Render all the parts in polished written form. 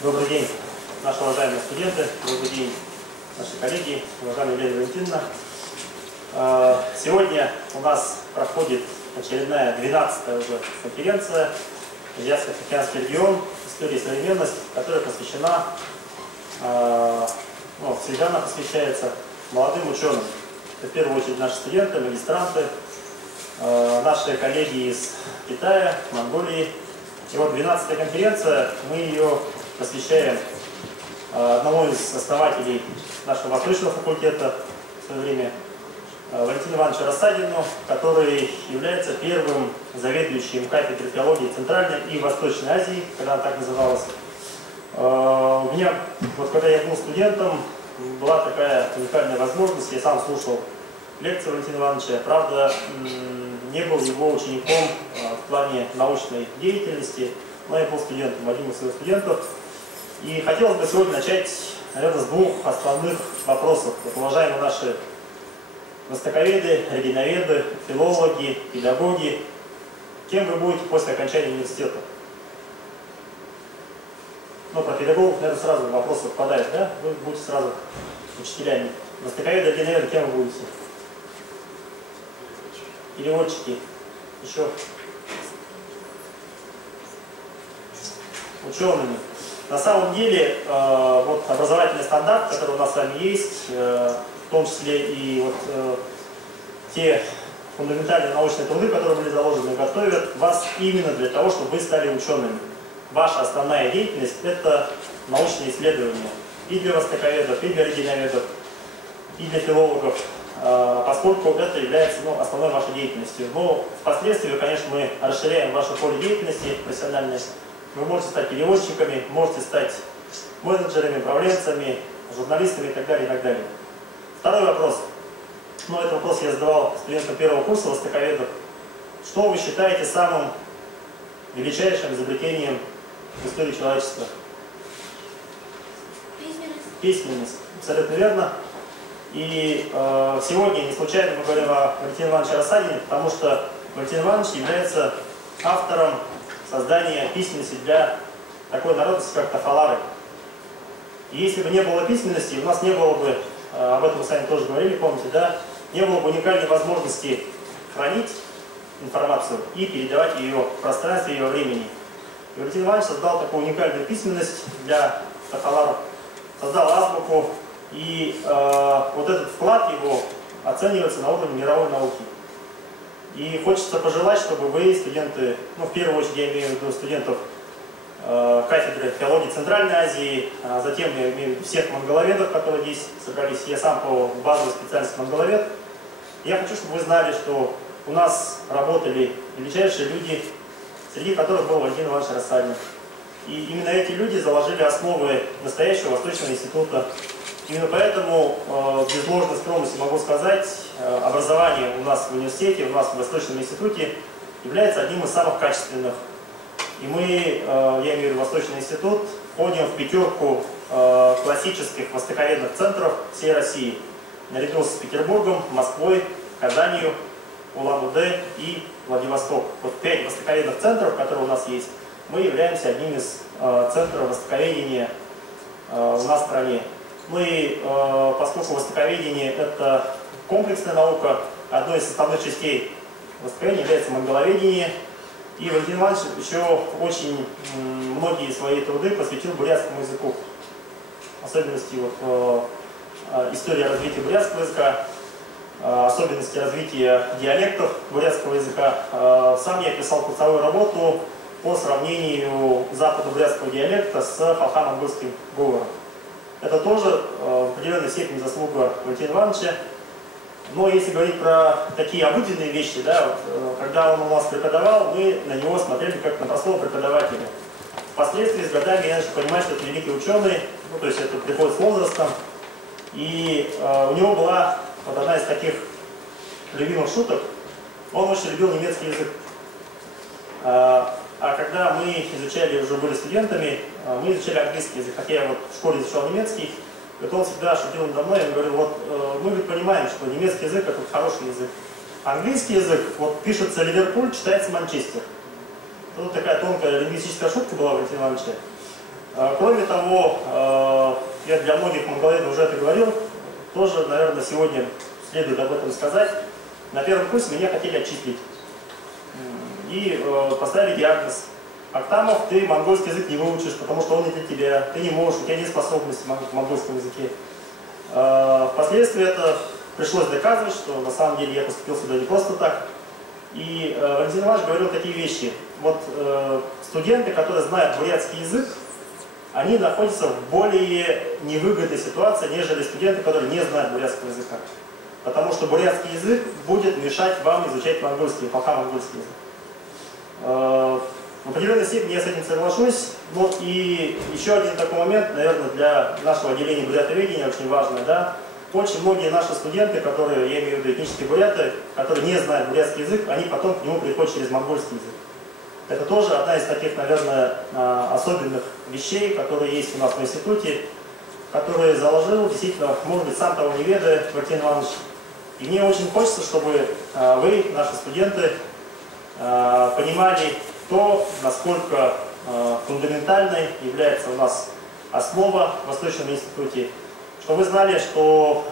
Добрый день, наши уважаемые студенты, добрый день, наши коллеги, уважаемая Елена Валентиновна. Сегодня у нас проходит очередная 12-я уже конференция «Азиатско-Тихоокеанский регион. История и современность», которая посвящена, всегда она посвящается молодым ученым. Это в первую очередь наши студенты, магистранты, наши коллеги из Китая, Монголии. И вот 12-я конференция, мы ее посвящаем одному из основателей нашего Восточного факультета в свое время, Валентину Ивановичу Рассадину, который является первым заведующим кафедрой филологии Центральной и Восточной Азии, когда она так называлась. У меня, вот когда я был студентом, была такая уникальная возможность, я сам слушал лекции Валентина Ивановича, правда, не был его учеником в плане научной деятельности, но я был студентом, одним из своих студентов. И хотелось бы сегодня начать, наверное, с двух основных вопросов. Вот, уважаемые наши востоковеды, регионоведы, филологи, педагоги, кем вы будете после окончания университета? Ну, про педагогов, наверное, сразу вопрос отпадает, да? Вы будете сразу учителями. Востоковеды, регионоведы, кем вы будете? Переводчики. Еще? Учеными. На самом деле, вот образовательный стандарт, который у нас с вами есть, в том числе и вот те фундаментальные научные труды, которые были заложены, готовят вас именно для того, чтобы вы стали учеными. Ваша основная деятельность – это научные исследования и для востоковедов, и для регионоведов, и для филологов, поскольку это является основной вашей деятельностью. Но впоследствии, конечно, мы расширяем ваше поле деятельности профессиональной. Вы можете стать переводчиками, можете стать менеджерами, управленцами, журналистами и так далее, и так далее. Второй вопрос. Этот вопрос я задавал студентам первого курса востоковедов. Что вы считаете самым величайшим изобретением в истории человечества? Письменность. Письменность. Абсолютно верно. И сегодня не случайно мы говорим о Валентине Ивановиче Рассадине, потому что Валентин Иванович является автором создания письменности для такой народности, как тафалары. И если бы не было письменности, у нас не было бы, об этом мы с вами тоже говорили, помните, да, не было бы уникальной возможности хранить информацию и передавать ее в пространстве и во времени. И Валентин Иванович создал такую уникальную письменность для тафаларов, создал азбуку, и вот этот вклад его оценивается на уровне мировой науки. И хочется пожелать, чтобы вы, студенты, в первую очередь я имею в виду студентов кафедры филологии Центральной Азии, а затем я имею в виду всех монголоведов, которые здесь собрались, я сам по базовой специальности монголовед. Я хочу, чтобы вы знали, что у нас работали величайшие люди, среди которых был Валентин Иванович Рассадин. И именно эти люди заложили основы настоящего Восточного института. Именно поэтому, без ложной скромности могу сказать, образование у нас в университете, у нас в Восточном институте является одним из самых качественных. И мы, я имею в виду Восточный институт, входим в пятерку классических востоковедных центров всей России, наряду с Петербургом, Москвой, Казанью, Улан-Удэ и Владивосток. Вот 5 востоковедных центров, которые у нас есть, мы являемся одним из центров востоковедения у нас в стране. Поскольку востоковедение – это комплексная наука, одной из составных частей востоковедения является монголоведение. И Валентин Иванович еще очень многие свои труды посвятил бурятскому языку. Особенности истории развития бурятского языка, особенности развития диалектов бурятского языка. Сам я писал курсовую работу по сравнению западно-бурятского диалекта с халхо-монгольским говором. Это тоже в определенной степени заслуга Валентина Ивановича. Но если говорить про такие обыденные вещи, да, когда он у нас преподавал, мы на него смотрели как на простого преподавателя. Впоследствии с годами я начал понимать, что это великий ученый, то есть это приходит с возрастом. И у него была одна из таких любимых шуток, он очень любил немецкий язык. А когда мы изучали, уже были студентами, мы изучали английский язык, хотя я в школе изучал немецкий, и он всегда шутил надо мной, он говорил, мы ведь понимаем, что немецкий язык это хороший язык. Английский язык, пишется Ливерпуль, читается Манчестер. Это такая тонкая лингвистическая шутка была у Валентина Ивановича. Кроме того, я для многих монголоидов уже это говорил, тоже, наверное, сегодня следует об этом сказать. На первом курсе меня хотели отчислить и поставили диагноз: Актамов, ты монгольский язык не выучишь, потому что он не для тебя, ты не можешь, у тебя нет способности в монгольском языке. Впоследствии это пришлось доказывать, что на самом деле я поступил сюда не просто так. И Валентин Иванович говорил такие вещи. Вот студенты, которые знают бурятский язык, они находятся в более невыгодной ситуации, нежели студенты, которые не знают бурятского языка. Потому что бурятский язык будет мешать вам изучать монгольский, пока монгольский язык. В определенной степени я с этим соглашусь. Ну и еще один такой момент, наверное, для нашего отделения бурятоведения очень важный, да. Очень многие наши студенты, которые, я имею в виду этнические буряты, которые не знают бурятский язык, они потом к нему приходят через монгольский язык. Это тоже одна из таких, наверное, особенных вещей, которые есть у нас в институте, которые заложил, действительно, может быть, сам того не ведая, Валентин Иванович. И мне очень хочется, чтобы вы, наши студенты, понимали то, насколько фундаментальной является у нас основа в Восточном институте. Что вы знали, что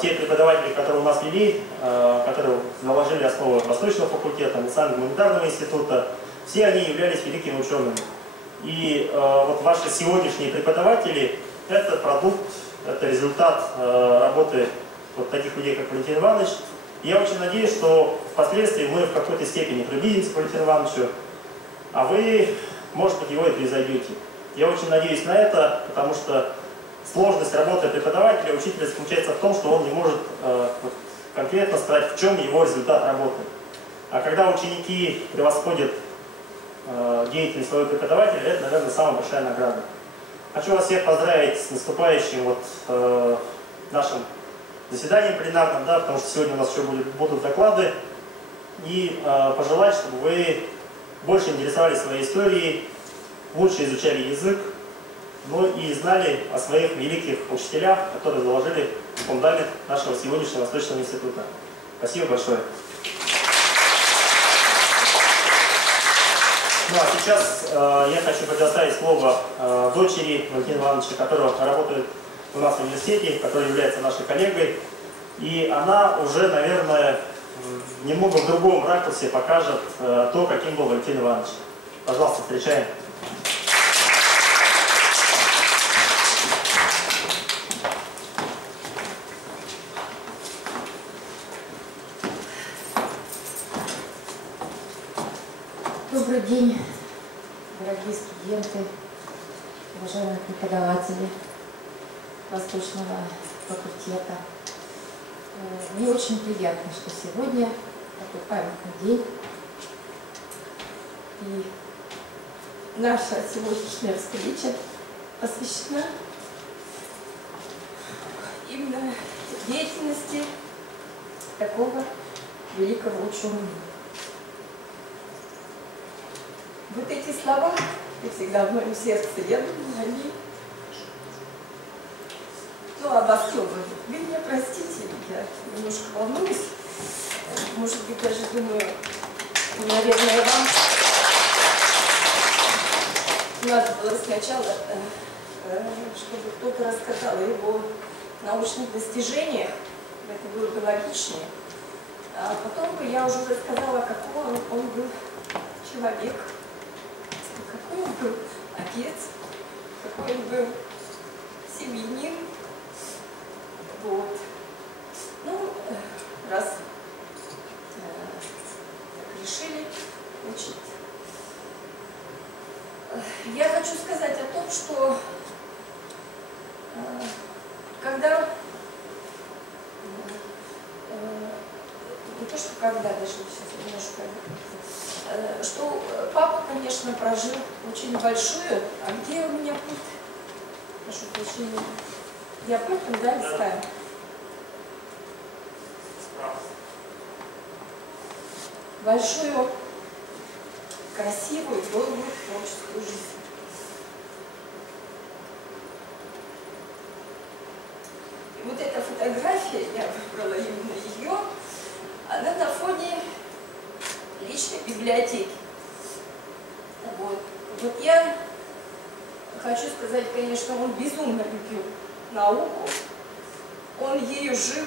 те преподаватели, которые у нас вели, которые заложили основу Восточного факультета, Национального гуманитарного института, все они являлись великими учеными. И вот ваши сегодняшние преподаватели – это продукт, это результат работы вот таких людей, как Валентин Иванович. И я очень надеюсь, что впоследствии мы в какой-то степени приблизимся к Валентину Ивановичу, а вы, может быть, его и превзойдете. Я очень надеюсь на это, потому что сложность работы преподавателя, учителя заключается в том, что он не может вот, конкретно сказать, в чем его результат работы. А когда ученики превосходят деятельность своего преподавателя, это, наверное, самая большая награда. Хочу вас всех поздравить с наступающим вот, нашим заседанием пленарным, да, потому что сегодня у нас еще будут доклады, и пожелать, чтобы вы больше интересовались своей историей, лучше изучали язык, ну и знали о своих великих учителях, которые заложили фундамент нашего сегодняшнего Восточного института. Спасибо большое. Ну а сейчас я хочу предоставить слово дочери Валентина Ивановича, которая работает у нас в университете, которая является нашей коллегой. И она уже, наверное, немного в другом ракурсе покажет то, каким был Валентин Иванович. Пожалуйста, встречаем. Добрый день, дорогие студенты, уважаемые преподаватели Восточного факультета. Мне очень приятно, что сегодня такой памятный день. И наша сегодняшняя встреча посвящена именно деятельности такого великого ученого. Вот эти слова, и всегда в моем сердце, я думаю, они обоснованы. Вы меня простите, я немножко волнуюсь. Может быть, даже думаю, наверное, вам надо было сначала, чтобы кто-то рассказал о его научных достижениях, это было бы логичнее. А потом бы я уже рассказала, какого он был человек. Какой он был отец, какой он был семьянин. Вот. Ну, раз так решили, значит, я хочу сказать о том, что когда, не то, что когда, даже сейчас немножко, что папа, конечно, прожил очень большую. А где у меня пульт? Прошу прощения. Я пультом, да, листаю? Большую, красивую, долгую творческую жизнь. И вот эта фотография, я выбрала именно ее, она на фоне личной библиотеки. Вот я хочу сказать, конечно, он безумно любил науку, он ею жил,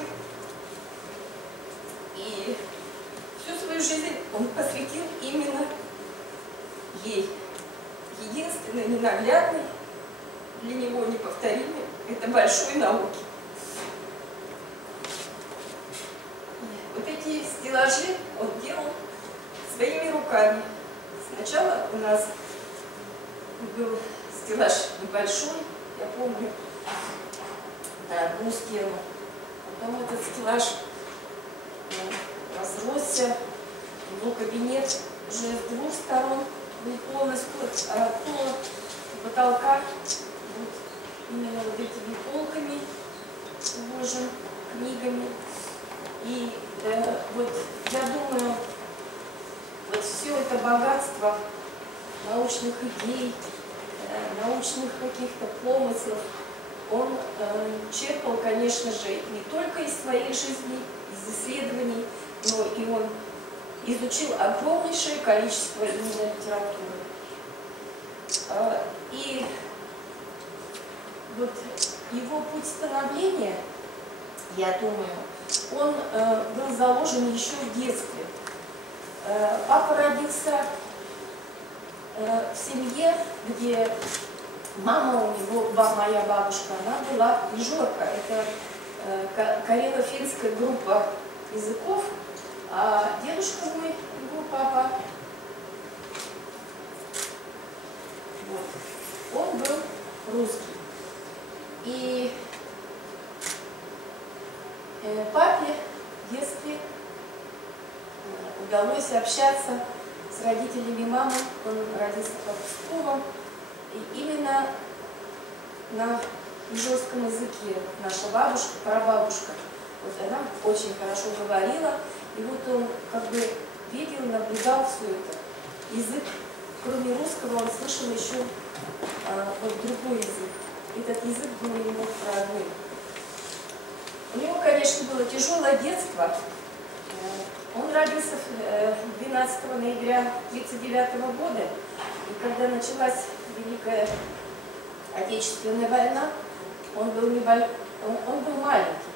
и всю свою жизнь он посвятил именно ей. Единственный, ненаглядный, для него неповторимый, это большой науки. Вот эти стеллажи он делал своими руками. Сначала у нас был стеллаж небольшой, я помню, на одну стену. Потом этот стеллаж разросся, его кабинет уже с двух сторон был полностью от пола до потолка вот, именно вот этими полками уложен, книгами. И вот я думаю, вот все это богатство научных идей, научных каких-то помыслов, он черпал, конечно же, не только из своей жизни, из исследований, но и он изучил огромнейшее количество именно литературы. И вот его путь становления, я думаю, он был заложен еще в детстве. Папа родился в семье, где мама у него, моя бабушка, она была ижорка. Это карело-финская группа языков, а дедушка мой, его папа, вот, он был русский. И папе в детстве удалось общаться с родителями мамы. Он родился под Псковом. И именно на ижорском языке наша бабушка, прабабушка, вот она очень хорошо говорила. И вот он как бы видел, наблюдал все это. Язык, кроме русского, он слышал еще вот другой язык. Этот язык был ему родной. У него, конечно, было тяжелое детство. Он родился 12 ноября 1939 года. И когда началась Великая Отечественная война, он был маленький.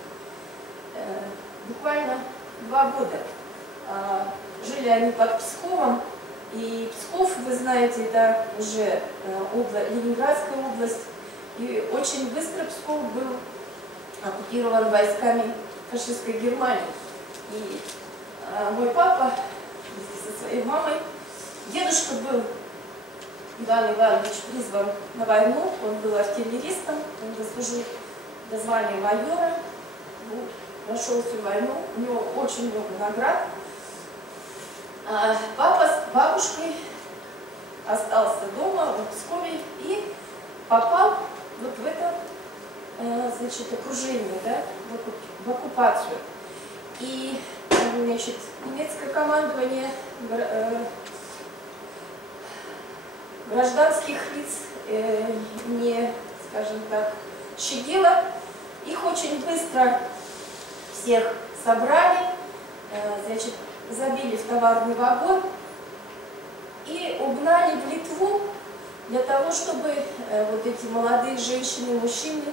Буквально 2 года. Жили они под Псковом. И Псков, вы знаете, это уже Ленинградская область. И очень быстро Псков был оккупирован войсками фашистской Германии. И мой папа со своей мамой, дедушка был, Иван Иванович, призван на войну, он был артиллеристом, он дослужил до звания майора, прошел всю войну, у него очень много наград. А папа с бабушкой остался дома в Пскове и попал вот в это, значит, окружение, да, в оккупацию. И, значит, немецкое командование гражданских лиц не, скажем так, щадило. Их очень быстро всех собрали, значит, забили в товарный вагон и угнали в Литву для того, чтобы вот эти молодые женщины, мужчины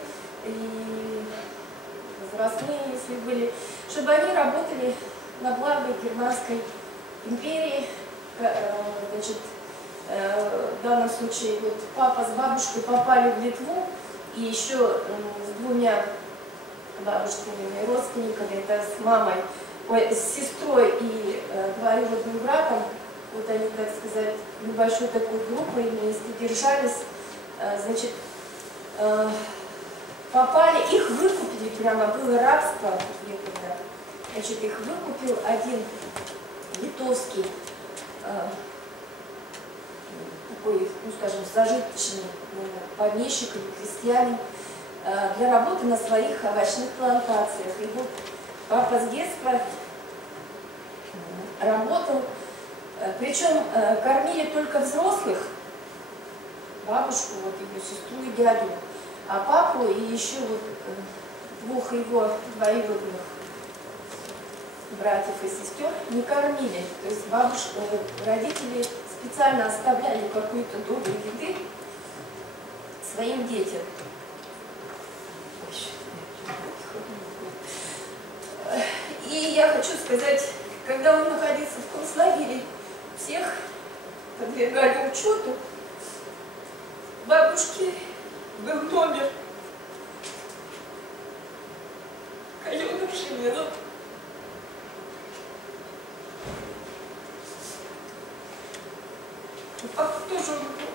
и возрастные, если были, чтобы они работали на благо Германской империи. Значит, в данном случае вот папа с бабушкой попали в Литву, и еще с 2 бабушкиными родственниками, это с мамой, с сестрой и двоюродным братом, вот они, так сказать, небольшой такой группой вместе держались, значит, попали, их выкупили, прямо было рабство некогда, значит, их выкупил один литовский, такой, ну скажем, зажиточный помещик или крестьянин, для работы на своих овощных плантациях. И вот папа с детства работал, причем кормили только взрослых, бабушку, вот ее сестру и дядю, а папу и еще вот 2 его двоюродных братьев и сестер не кормили. То есть бабушка, родители специально оставляли какой-то долю еды своим детям. И я хочу сказать, когда он находился в концлагере, всех подвергали учету. Бабушки был номер Каленов Шемилов. Папа тоже умер.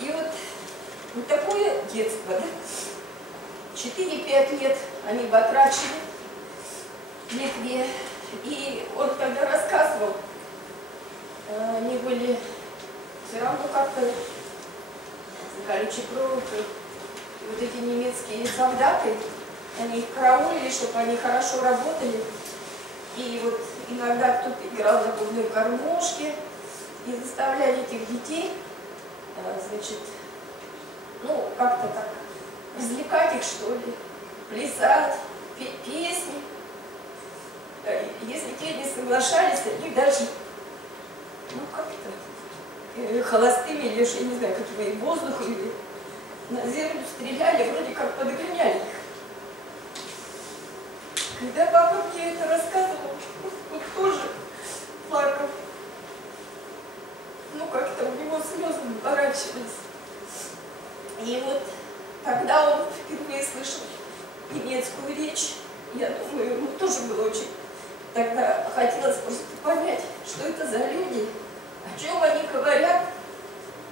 И вот такое детство, да? 4-5 лет они потрачили в Литве. И он тогда рассказывал, они были все равно как-то горячей проволокой. И вот эти немецкие солдаты, они их караулили, чтобы они хорошо работали. И вот иногда кто-то играл на губной гармошке и заставляли этих детей, значит, ну, как-то так развлекать их, что ли, плясать, петь песни. Если те не соглашались, они даже, ну, как-то холостыми или, я не знаю, какими воздухом, или на землю стреляли, вроде как подгоняли их. Когда папа мне это рассказывал, он тоже плакал. Ну, как-то у него слезы наворачивались. И вот когда он впервые слышал немецкую речь, я думаю, ему тоже было очень... Тогда хотелось просто понять, что это за люди, о чем они говорят,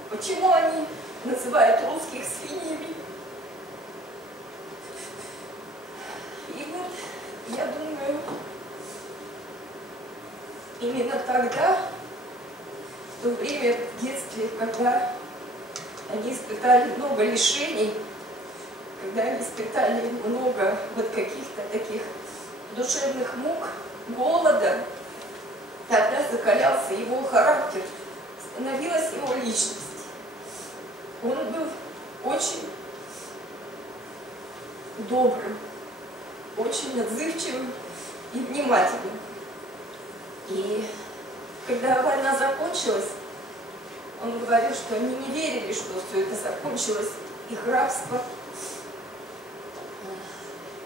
почему они называют русских свиньями. И вот, я думаю, именно тогда, в то время, в детстве, когда они испытали много лишений, когда они испытали много вот каких-то таких душевных мук, голода, тогда закалялся его характер, становилась его личность. Он был очень добрым, очень отзывчивым и внимательным. И когда война закончилась, он говорил, что они не верили, что все это закончилось, их рабство.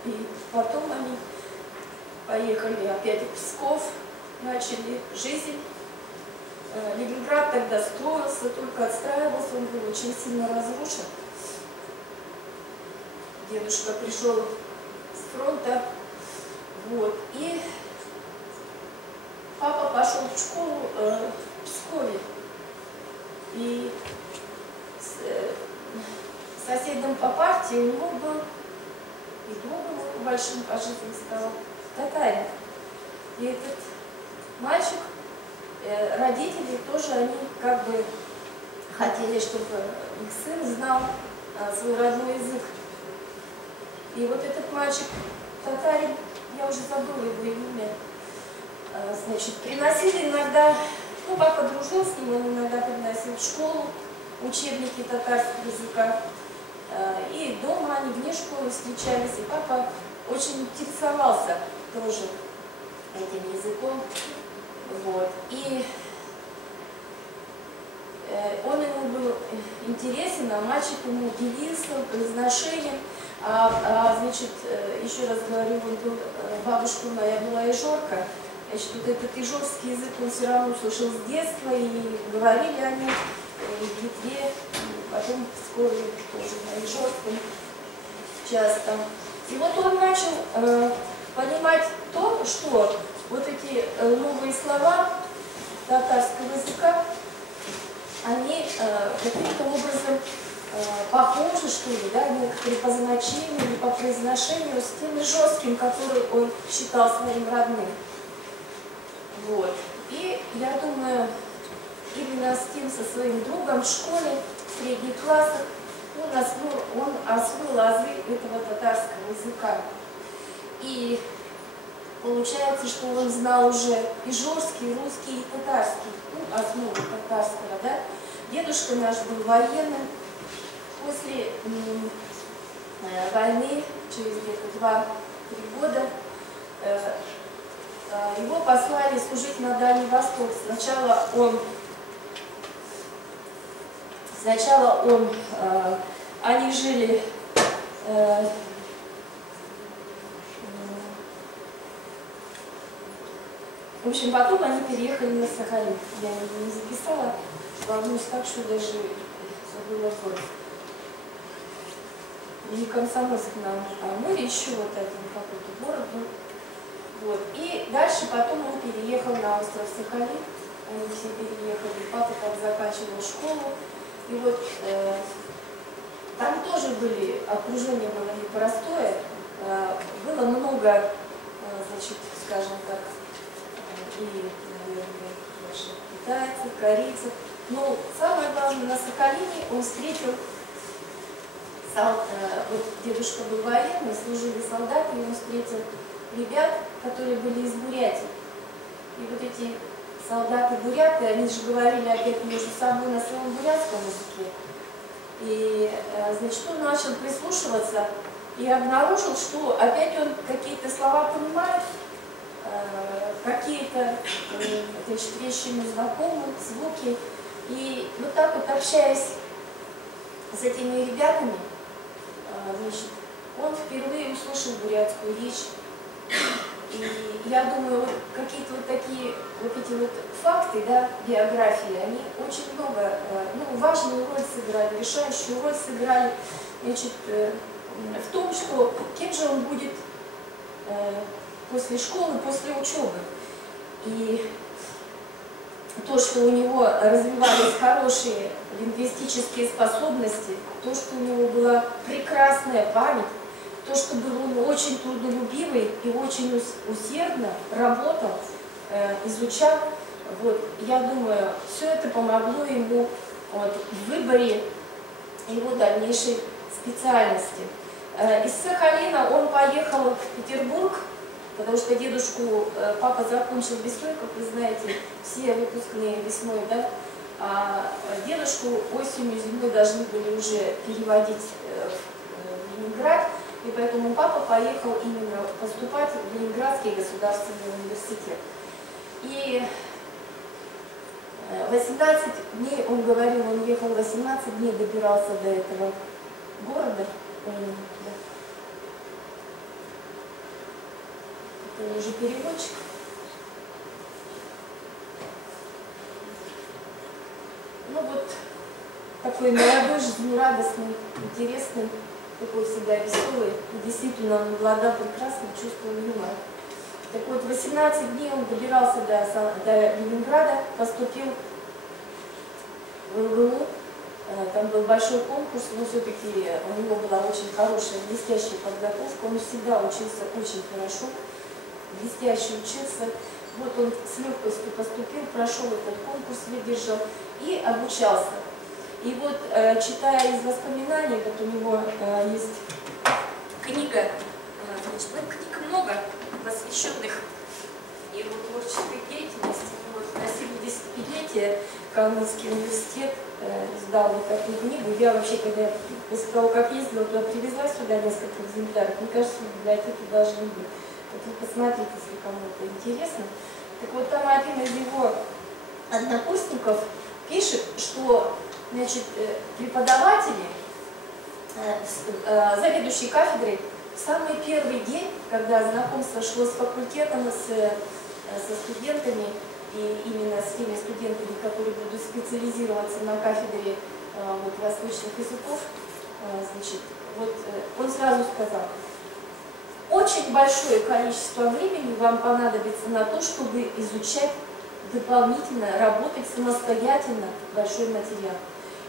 И потом они поехали опять в Псков, начали жизнь. Ленинград тогда строился, только отстраивался, он был очень сильно разрушен. Дедушка пришел с фронта, вот, и папа пошел в школу в Пскове. И соседом по партии у него был, и другом большим по жизни стал, татарин. И этот мальчик, родители тоже, они как бы хотели, чтобы их сын знал свой родной язык. И вот этот мальчик, татарин, я уже забыла его имя, значит, приносили иногда, ну, папа дружил с ним, он иногда приносил в школу учебники татарского языка. И дома они вне школы встречались, и папа очень интересовался тоже этим языком. Вот. И он ему был интересен, а мальчик ему удивился произношением. Значит, еще раз говорю, он был, бабушка моя была ижорка. Значит, вот этот ижорский язык он все равно слышал с детства, и говорили о нем в Литве, и потом в Пскове тоже на ижорском часто. И вот он начал понимать то, что вот эти новые слова татарского языка, они каким-то образом похожи, что ли, да, некоторые по значению или по произношению с тем ижорским, который он считал своим родным. Вот. И я думаю, именно с тем, со своим другом в школе, в средних классах, он освоил азы этого татарского языка. И получается, что он знал уже ижорский, русский и татарский, ну, основу татарского, да. Дедушка наш был военным. После войны, через где-то 2-3 года, его послали служить на Дальний Восток. Сначала он Сначала они жили в общем, потом они переехали на Сахалин. Я не записала, волнуюсь так, что даже забыла город. Не Комсомольск на Амуре, еще вот один какой-то город был. Вот. И дальше потом он переехал на остров Сахалин. Они все переехали. Папа там заканчивал школу. И вот там тоже были, окружение было непростое. Было много, значит, скажем так, и, наверное, больше китайцев, корейцев. Но самое главное, на Сахалине он встретил, вот дедушка был военный, служили солдаты, и он встретил ребят, которые были из Бурятии. И вот эти солдаты-буряты, они же говорили опять между собой на своем бурятском языке. И, значит, он начал прислушиваться и обнаружил, что опять он какие-то слова понимает, какие-то вещи ему знакомы, звуки. И вот так вот, общаясь с этими ребятами, значит, он впервые услышал бурятскую речь. И я думаю, вот какие-то вот такие, вот эти вот факты, да, биографии, они очень много, важную роль сыграли, решающую роль сыграли, значит, в том, что кем же он будет после школы, после учебы. И то, что у него развивались хорошие лингвистические способности, то, что у него была прекрасная память, то, что был он очень трудолюбивый и очень усердно работал, изучал, вот, я думаю, все это помогло ему вот, в выборе его дальнейшей специальности. Из Сахалина он поехал в Петербург, потому что дедушку папа закончил весной, как вы знаете, все выпускные весной, да, а дедушку осенью, зимой должны были уже переводить в Ленинград, и поэтому папа поехал именно поступать в Ленинградский государственный университет. И 18 дней, он говорил, он ехал 18 дней, добирался до этого города. Это уже переводчик. Ну вот, такой молодой, жизнерадостный, интересный, такой всегда веселый. И действительно, он обладал прекрасным чувством юмора. Так вот, 18 дней он добирался до Ленинграда, поступил в ЛГУ. Там был большой конкурс, но все-таки у него была очень хорошая, блестящая подготовка. Он всегда учился очень хорошо, блестяще учился. Вот он с легкостью поступил, прошел этот конкурс, выдержал и обучался. И вот, читая из воспоминаний, вот у него есть книга, значит, книг много, посвященных его творческой деятельности. Вот, на 75-летие Калмыцкий университет издал вот такую книгу. Я вообще, когда после того, как ездила, туда привезла сюда несколько экземпляров. Мне кажется, в библиотеке должны быть. Вот вы посмотрите, если кому-то интересно. Так вот, там один из его однокурсников пишет, что, значит, преподаватели, заведующие кафедрой, в самый первый день, когда знакомство шло с факультетом, со студентами, и именно с теми студентами, которые будут специализироваться на кафедре вот, восточных языков, значит, вот, он сразу сказал: очень большое количество времени вам понадобится на то, чтобы изучать дополнительно, работать самостоятельно большой материал.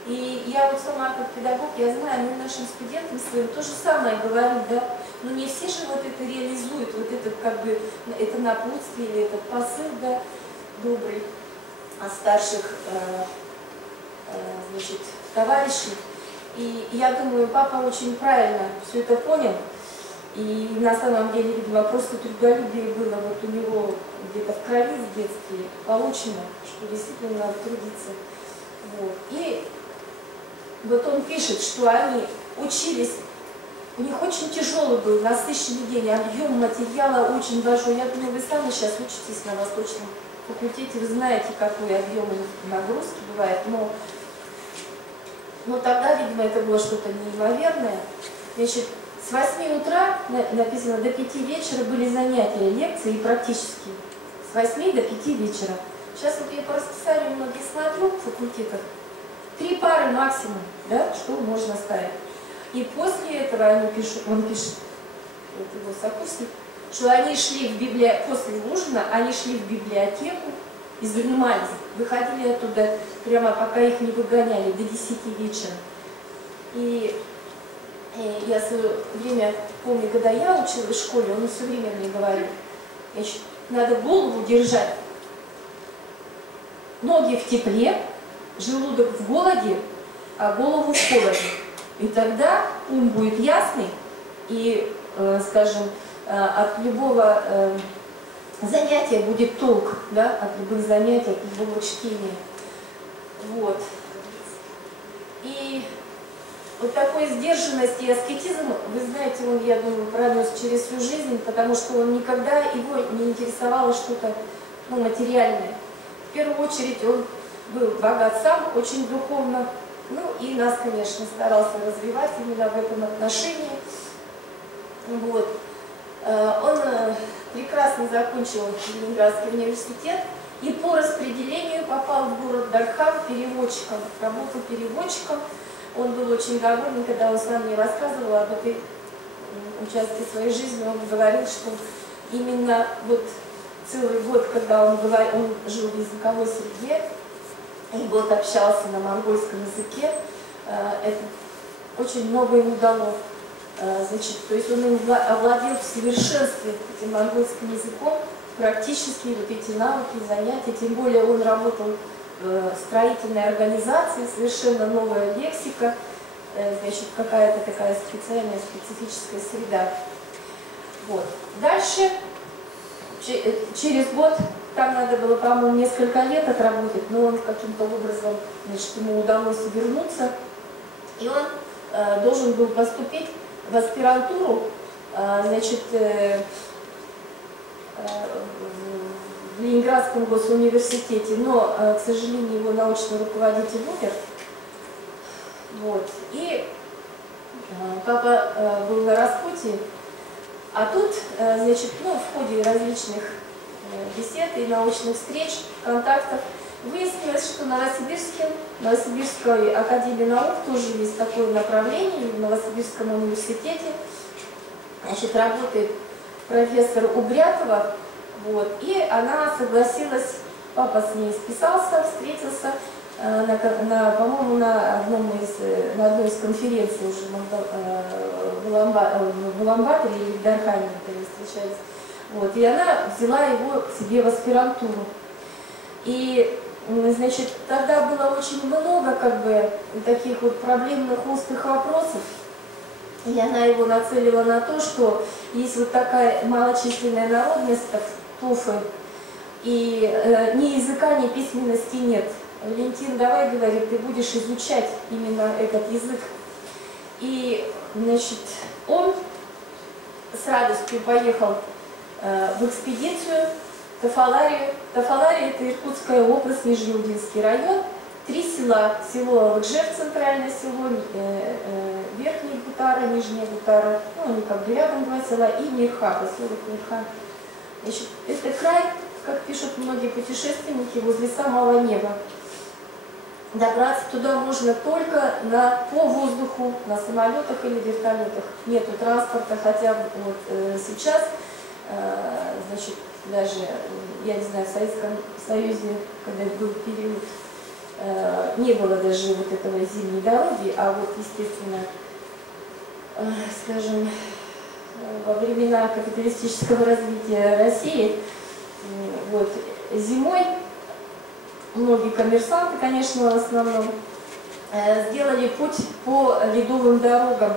И я вот сама как педагог, я знаю, мы нашим студентам своим то же самое говорим, да, но не все же вот это реализуют, вот это как бы, это напутствие или этот посыл, да, добрый от старших, значит, товарищей. И я думаю, папа очень правильно все это понял. И на самом деле, видимо, просто трудолюбие было вот у него где-то в крови в детстве получено, что действительно надо трудиться. Вот. И вот он пишет, что они учились, у них очень тяжелый был, насыщенный день, объем материала очень большой. Я думаю, вы сами сейчас учитесь на Восточном факультете, вы знаете, какой объем нагрузки бывает, но Но тогда, видимо, это было что-то неимоверное. Значит, с 8 утра, написано, до 5 вечера были занятия, лекции и практические. С 8 до 5 вечера. Сейчас вот я по расписанию многих смотрю факультетов. 3 пары максимум, да, что можно ставить. И после этого они пишут, он пишет, это его сокурсник, что они шли в библиотеку, после ужина они шли в библиотеку и занимались, выходили оттуда прямо пока их не выгоняли, до 10 вечера. И я в свое время, помню, когда я училась в школе, он все время мне говорил, значит, надо голову держать, ноги в тепле, желудок в голоде, а голову в холоде. И тогда ум будет ясный, и, скажем, от любого занятия будет толк, да, от любых занятий, от любого чтения. Вот. И вот такой сдержанность и аскетизм, вы знаете, он, я думаю, пронес через всю жизнь, потому что он никогда, его не интересовало что-то, ну, материальное. В первую очередь он был богат сам, очень духовно, ну и нас, конечно, старался развивать именно в этом отношении. Вот. Он прекрасно закончил Ленинградский университет и по распределению попал в город Дархан переводчиком, работал переводчиком. Он был очень доволен, когда он сам мне рассказывал об этой участке своей жизни, он говорил, что именно вот целый год, когда он жил в языковой среде, и год общался на монгольском языке, это очень много ему дало. Значит, то есть он овладел в совершенстве этим монгольским языком, практически вот эти навыки, занятия, тем более он работал в строительной организации, совершенно новая лексика, значит, какая-то такая специальная, специфическая среда. Вот. Дальше, через год, там надо было, по-моему, несколько лет отработать, но он каким-то образом, значит, ему удалось вернуться, и он должен был поступить в аспирантуру, значит, в Ленинградском госуниверситете, но, к сожалению, его научный руководитель умер. Вот. И папа был на распутье, а тут, значит, ну, в ходе различных бесед и научных встреч, контактов, выяснилось, что в Новосибирской академии наук тоже есть такое направление, в Новосибирском университете, значит, работает профессор Угрятова, вот, и она согласилась, папа с ней списался, встретился, по-моему, на одной из конференций уже в Уламбаторе или в Дархане они встречались. Вот, и она взяла его к себе в аспирантуру. И, значит, тогда было очень много, как бы, таких вот проблемных, острых вопросов. И она его нацелила на то, что есть вот такая малочисленная народность, туфы, и ни языка, ни письменности нет. Валентин, давай, говорит, ты будешь изучать именно этот язык. И, значит, он с радостью поехал в экспедицию Тафаларию. Тафалария — это Иркутская область, Нижнеудинский район. 3 села. Село Алыкжев, центральное село, Верхняя Гутара, Нижняя Гутара, ну, они как бы рядом 2 села, и Мирха, поселок Мирха. Значит, это край, как пишут многие путешественники, возле самого неба. Добраться туда можно только по воздуху, на самолетах или вертолетах. Нету транспорта, хотя вот сейчас, значит, даже, я не знаю, в Советском Союзе, когда был период, не было даже вот этого зимней дороги, а вот, естественно, скажем, во времена капиталистического развития России, вот, зимой многие коммерсанты, конечно, в основном, сделали путь по ледовым дорогам,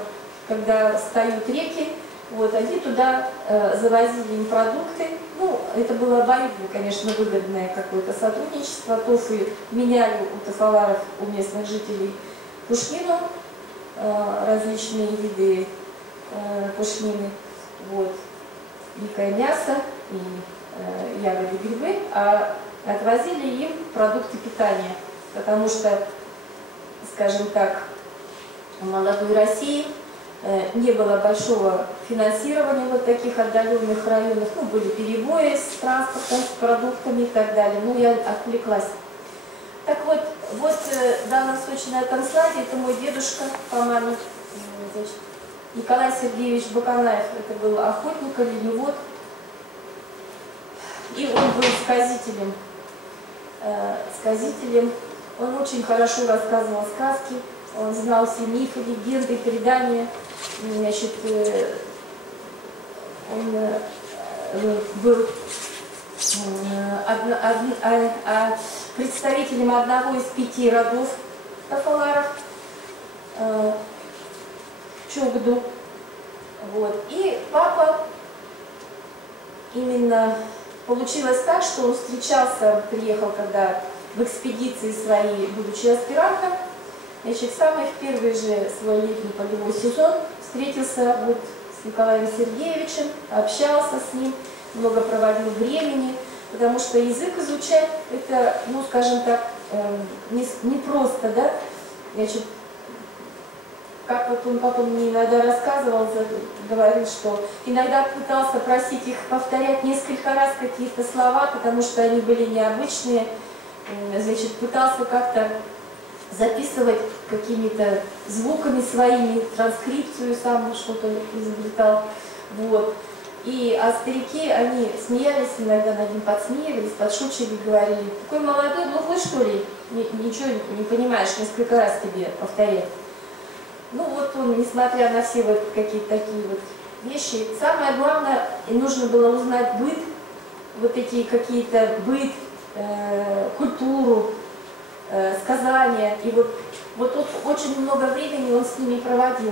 когда встают реки, вот, они туда завозили им продукты. Ну, это было обоюдно, конечно, выгодное какое-то сотрудничество. Тофы меняли у тафаларов, у местных жителей пушнину, различные виды пушнины, вот, дикое мясо и ягоды, грибы, а отвозили им продукты питания, потому что, скажем так, молодой России. Не было большого финансирования в таких отдаленных районах, ну, были перебои с транспортом, с продуктами и так далее. Ну, я отвлеклась. Так вот, в данном случае на этом слайде это мой дедушка по маме, значит, Николай Сергеевич Баканаев. Это был охотник, оленевод. И он был сказителем. Он очень хорошо рассказывал сказки, он знал все мифы, легенды, предания. Значит, он был представителем одного из 5 родов Тафаларов, Чогду. Вот. И папа именно получилось так, что он встречался, приехал когда в экспедиции своей, будучи аспирантом, значит, самый в первый же свой летний полевой сезон встретился вот с Николаем Сергеевичем, общался с ним, много проводил времени, потому что язык изучать это, ну, скажем так, не просто, да, значит, как вот он потом мне иногда рассказывал, говорил, что иногда пытался просить их повторять несколько раз какие-то слова, потому что они были необычные, значит, пытался как-то записывать какими-то звуками своими, транскрипцию сам что-то изобретал, вот. А старики, они смеялись, иногда над ним подсмеивались, подшучивали, говорили: такой молодой, глухой, что ли? Ничего не понимаешь, несколько раз тебе повторять. Ну вот он, несмотря на все вот какие-то такие вот вещи, самое главное, нужно было узнать быт, вот эти какие-то быт, культуру, сказания. И вот очень много времени он с ними проводил.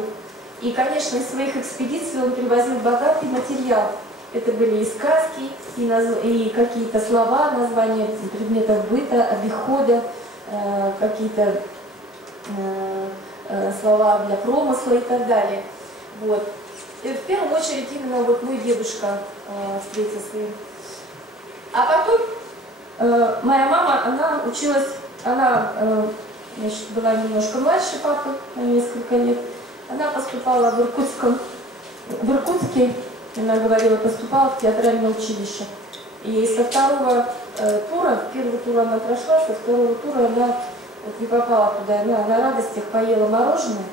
И, конечно, из своих экспедиций он привозил богатый материал. Это были и сказки, и какие-то слова, названия предметов быта, обихода, какие-то слова для промысла и так далее. Вот. И в первую очередь именно вот мой дедушка встретился им. А потом моя мама, она училась, она значит, была немножко младше папы, на несколько лет. Она поступала в Иркутске, она говорила, поступала в театральное училище. И со второго тура, первый тур она прошла, со второго тура она вот не попала туда, она на радостях поела мороженое,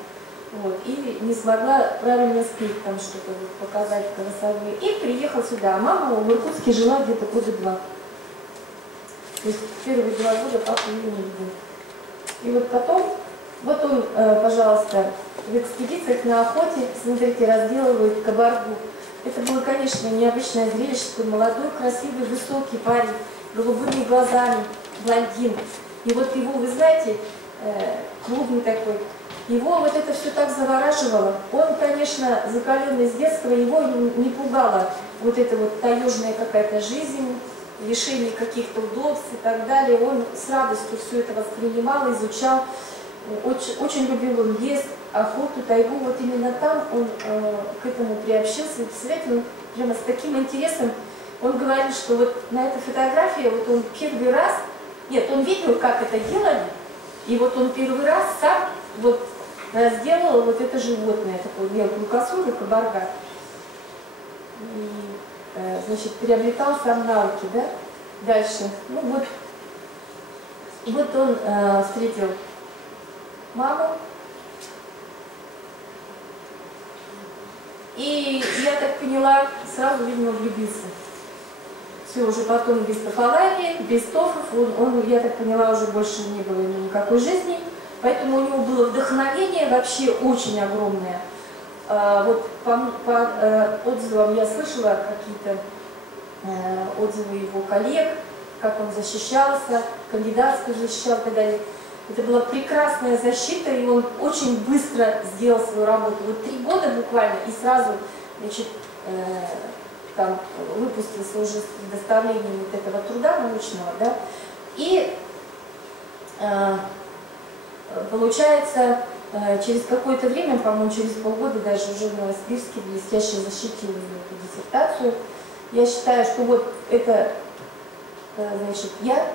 вот, и не смогла правильно спеть, там что-то вот, показать голосовые. И приехал сюда. А мама в Иркутске жила где-то года 2. То есть первые 2 года папа ее не видел. И вот потом, вот он, пожалуйста, в экспедициях на охоте, смотрите, разделывает кабарду. Это было, конечно, необычное зрелище, такой молодой, красивый, высокий парень, голубыми глазами, блондин. И вот его, вы знаете, клубный такой, его вот это все так завораживало. Он, конечно, закаленный с детства, его не пугала вот эта вот таежная какая-то жизнь, лишение каких-то удобств и так далее. Он с радостью все это воспринимал, изучал. Очень любил он лес, охоту, тайгу. Вот именно там он к этому приобщился. И, представляете, он прямо с таким интересом, он говорит, что вот на этой фотографии, вот он первый раз, нет, он видел, как это делали, и вот он первый раз сам вот сделал вот это животное, такое мелкую косулю, кабарга. И, значит, приобретал сам навыки, да? Дальше. Ну вот он встретил маму. И я так поняла, сразу, видимо, влюбился. Все, уже потом без Тафаларии, без Тофов, он, я так поняла, уже больше не было никакой жизни. Поэтому у него было вдохновение вообще очень огромное. Вот по отзывам я слышала какие-то отзывы его коллег, как он защищался, кандидатскую защищал и так далее. Это была прекрасная защита, и он очень быстро сделал свою работу. Вот 3 года буквально, и сразу, значит, там выпустился уже с предоставлением вот этого труда научного, да, и получается, через какое-то время, по-моему, через полгода даже уже в Новосибирске блестяще защитил эту диссертацию. Я считаю, что вот это, значит, я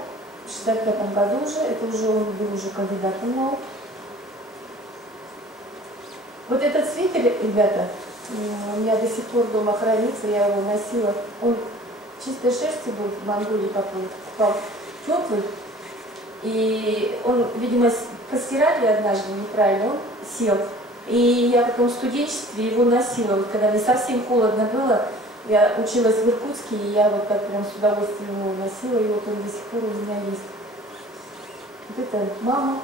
в 1965 году уже, это уже он был уже кандидатом наук. Вот этот свитер, ребята, у меня до сих пор дома хранится, я его носила. Он чистой шерсти был в Монголии, попал теплый. И он, видимо, постирали однажды неправильно, он сел. И я потом в студенчестве его носила, вот когда мне совсем холодно было, я училась в Иркутске, и я вот так прям с удовольствием его носила, и вот он до сих пор у меня есть. Вот это мама.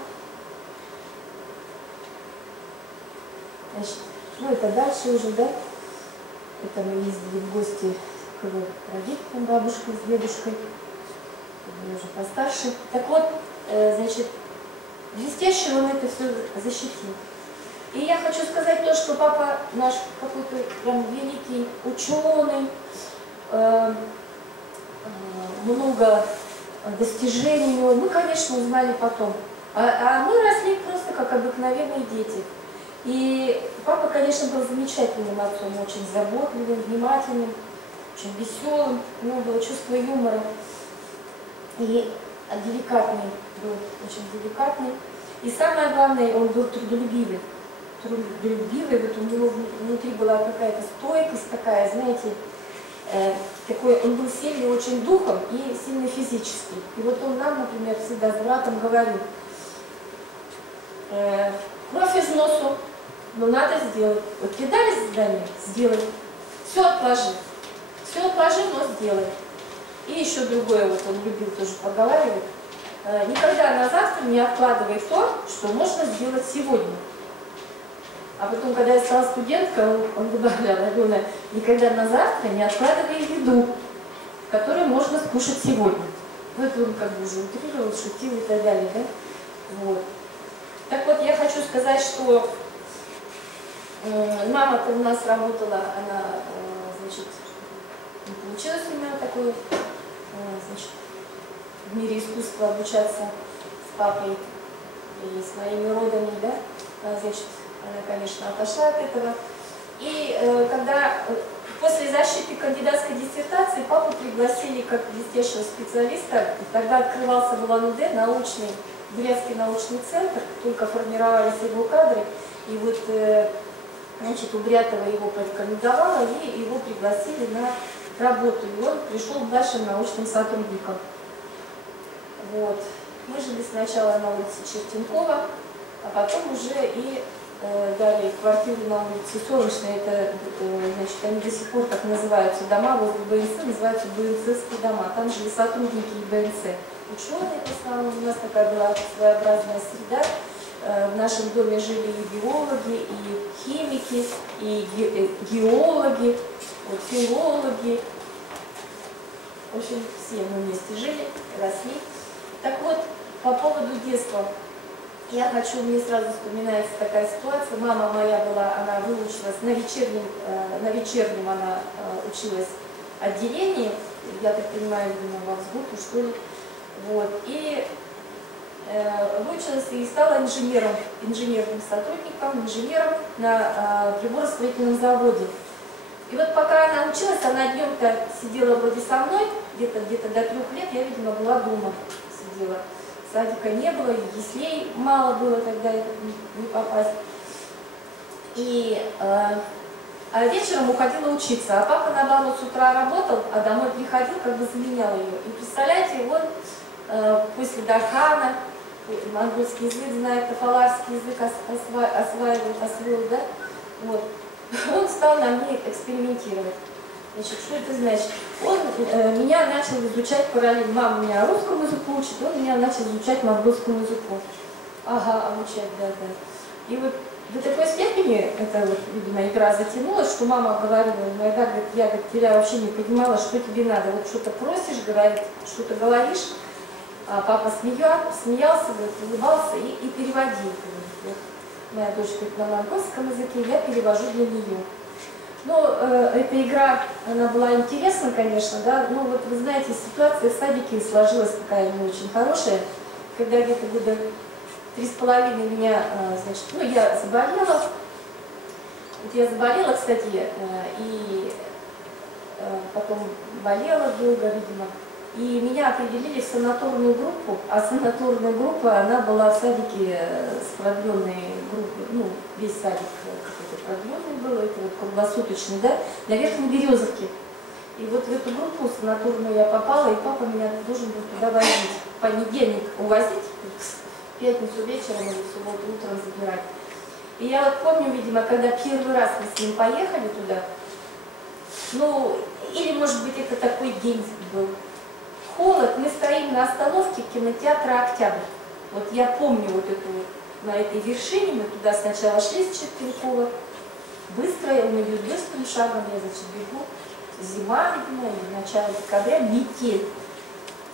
Значит, ну это дальше уже, да? Это мы ездили в гости к родителям, бабушке с дедушкой. Я уже постарше. Так вот, значит, блестяще он это все защитил. И я хочу сказать то, что папа наш какой-то прям великий ученый, много достижений у него, мы, конечно, узнали потом. А мы росли просто как обыкновенные дети. И папа, конечно, был замечательным отцом, очень заботливым, внимательным, очень веселым, у него было чувство юмора. И деликатный был, очень деликатный. И самое главное, он был трудолюбивый. Трудолюбивый, вот у него внутри была какая-то стойкость такая, знаете, такой, он был сильный очень духом и сильный физически. И вот он нам, например, всегда с братом говорил, кровь из носу, но надо сделать. Вот кидали задание, сделай. Все отложи, но сделай. И еще другое, вот он любил тоже поговаривать, никогда на завтра не откладывай то, что можно сделать сегодня. А потом, когда я стала студенткой, он добавлял, Алена, никогда на завтра не откладывай еду, которую можно скушать сегодня. Ну, это он как бы уже утрировал, шутил и так далее, да? Вот. Так вот, я хочу сказать, что мама-то у нас работала, она, значит, не получилось у нее такое, значит, в мире искусства обучаться с папой и с моими родами, да? Значит, она, конечно, отошла от этого. И когда после защиты кандидатской диссертации папу пригласили как блестящего специалиста, тогда открывался в Улан-Удэ научный, Бурятский научный центр, только формировались его кадры, и вот, значит, Убрятова его порекомендовала, и его пригласили на работу, и он пришел младшим научным сотрудником. Вот. Мы жили сначала на улице Чертенкова, а потом уже и дали квартиру на улице Солнечной, это, значит, они до сих пор так называются, дома возле БНЦ, называются БНЦские дома, там жили сотрудники БНЦ. Ученые, в основном, у нас такая была своеобразная среда, в нашем доме жили и биологи, и химики, и геологи, вот, филологи, в общем, все мы вместе жили, росли. Так вот, по поводу детства. Я хочу, мне сразу вспоминается такая ситуация. Мама моя была, она выучилась на вечернем она училась отделении, я так понимаю, видимо, во ВЗГУТу, что ли. Вот. И выучилась и стала инженерным сотрудником, инженером на приборостроительном заводе. И вот пока она училась, она днем-то сидела вроде со мной, где-то до 3 лет я, видимо, была дома, сидела. Садика не было, яслей мало было, тогда не попасть. И, а вечером уходила учиться, а папа, наоборот, с утра работал, а домой приходил, как бы заменял ее. И представляете, он после Дархана, монгольский язык знает, тафаларский язык освоил, да? Вот. Он стал на мне экспериментировать. Значит, что это значит? Он меня начал изучать параллельно. Мама меня русскому языку учит, он меня начал изучать монгольскому языку. Ага, обучать, да. И вот до такой степени, это вот, видимо, игра затянулась, что мама говорила, иногда, говорит, я, говорит, тебя вообще не понимала, что тебе надо. Вот что-то просишь, говорит, что-то говоришь, а папа смеялся, говорит, улыбался и переводил. Вот. Моя дочь говорит на монгольском языке, я перевожу для нее. Ну, эта игра, она была интересна, конечно, да, но вот вы знаете, ситуация в садике сложилась такая не очень хорошая, когда где-то года 3,5 меня, значит, ну, я заболела, кстати, и потом болела долго, видимо, и меня определили в санаторную группу, а санаторная группа, она была в садике с продленной группы, ну, весь садик какой-то продленный был, это вот круглосуточный, да, на Верхней Березовке. И вот в эту группу санаторную я попала, и папа меня должен был туда возить. В понедельник увозить, в пятницу вечером или в субботу утром забирать. И я вот помню, видимо, когда первый раз мы с ним поехали туда, ну, или, может быть, это такой день был, холод, мы стоим на остановке кинотеатра «Октябрь». Вот я помню вот эту, на этой вершине, мы туда сначала шли с Чертенкова, быстро, он идет быстрым шагом, я, значит, бегу. Зима, видимо, или начало декабря, метель.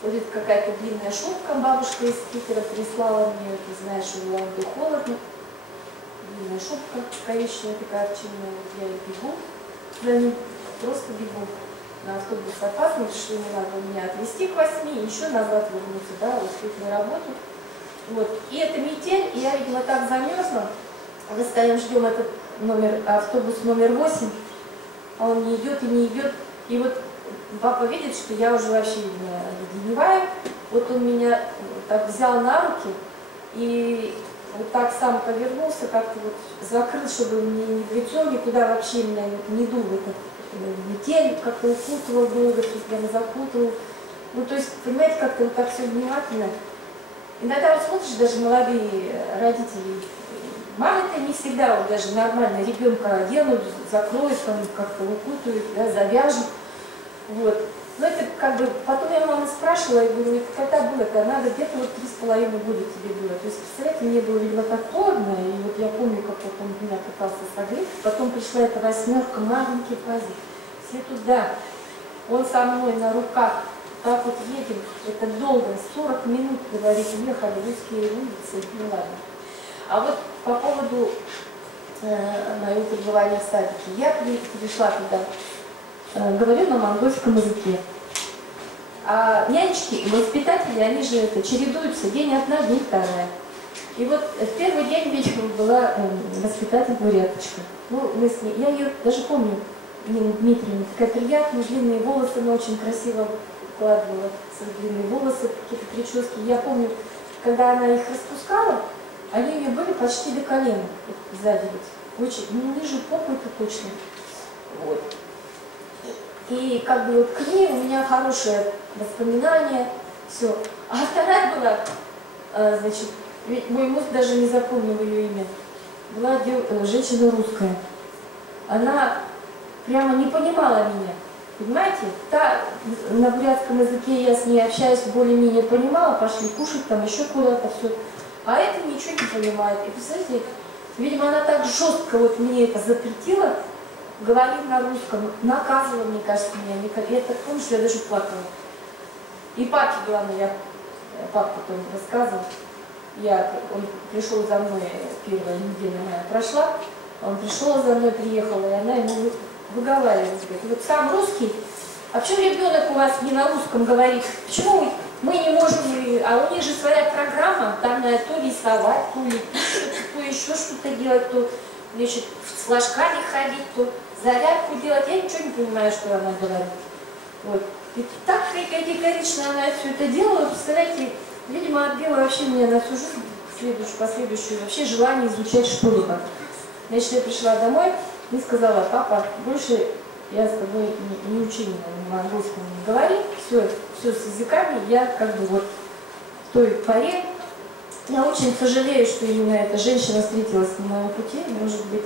Вот это какая-то длинная шубка, бабушка из Питера прислала мне, ты знаешь, в Улан-Удэ холодно. Длинная шубка коричневая, такая овчинная, вот я и бегу за ним, просто бегу. На автобус опасно, что не надо меня отвезти к 8 и еще назад вернуться, да, успеть на работу. Вот. И это метель, и я, видимо, так замерзла. Мы стоим, ждем этот автобус номер 8. А он не идет и не идет. И вот папа видит, что я уже вообще леденеваю. Вот он меня так взял на руки и вот так сам повернулся, как-то вот закрыл, чтобы мне не в лицо, никуда вообще меня не дул этот метель, как-то укутывал долго, прямо закутывал. Ну, то есть, понимаете, как-то вот так все внимательно. Иногда вот смотришь, даже молодые родители, мамы-то не всегда вот даже нормально ребенка оденут, закроют, там как-то укутают, да, завяжут. Вот. Но это как бы, потом я маму спрашивала, я говорю, это когда было-то, надо где-то вот 3,5 года тебе было. То есть, представляете, мне было, видимо, так холодно, и вот я помню, как вот он меня пытался согреть. Потом пришла эта 8-ерка, маленький пазик, все туда. Он со мной на руках, так вот едем, это долго, 40 минут, говорит, ехали в узкие улицы, ну ладно. А вот по поводу моего пребывания в садике, я пришла туда, говорю на монгольском языке. А нянечки и воспитатели, они же это чередуются, день одна, день вторая. И вот в первый день, видимо, была воспитатель буряточка. Ну, мы с ней, я ее даже помню, Нина Дмитриевна, такая приятная, длинные волосы, она очень красиво укладывала свои длинные волосы, какие-то прически. Я помню, когда она их распускала, они у нее были почти до колена, вот, сзади вот, очень, ну, ниже попы это точно. Вот. И как бы вот к ней у меня хорошее воспоминание, все. А вторая была, значит, мой муж даже не запомнил ее имя, была женщина русская. Она прямо не понимала меня, понимаете? На бурятском языке я с ней общаюсь, более-менее понимала, пошли кушать там еще куда-то, все. А это ничего не понимает. И представляете, видимо, она так жестко вот мне это запретила, говорит на русском, наказывала, мне кажется, меня. Я так помню, что я даже плакала. И папе, главное, папа потом рассказывал, он пришел за мной, первая неделя моя прошла, он пришел за мной, приехала, и она ему выговаривает, говорит, вот сам русский, а почему ребенок у вас не на русском говорит? Почему мы не можем, а у них же своя программа, там надо то рисовать, то еще что-то делать, то, значит, с флажками ходить, то зарядку делать. Я ничего не понимаю, что она говорит. Вот. И так категорично она все это делала, представляете, видимо, отбила вообще меня на всю жизнь, последующую вообще желание изучать что-либо. Значит, я пришла домой и сказала, папа, больше я с тобой не учи меня, ни монгольскому не говори, все с языками, я как бы вот в той поре. Я очень сожалею, что именно эта женщина встретилась на моем пути. Может быть,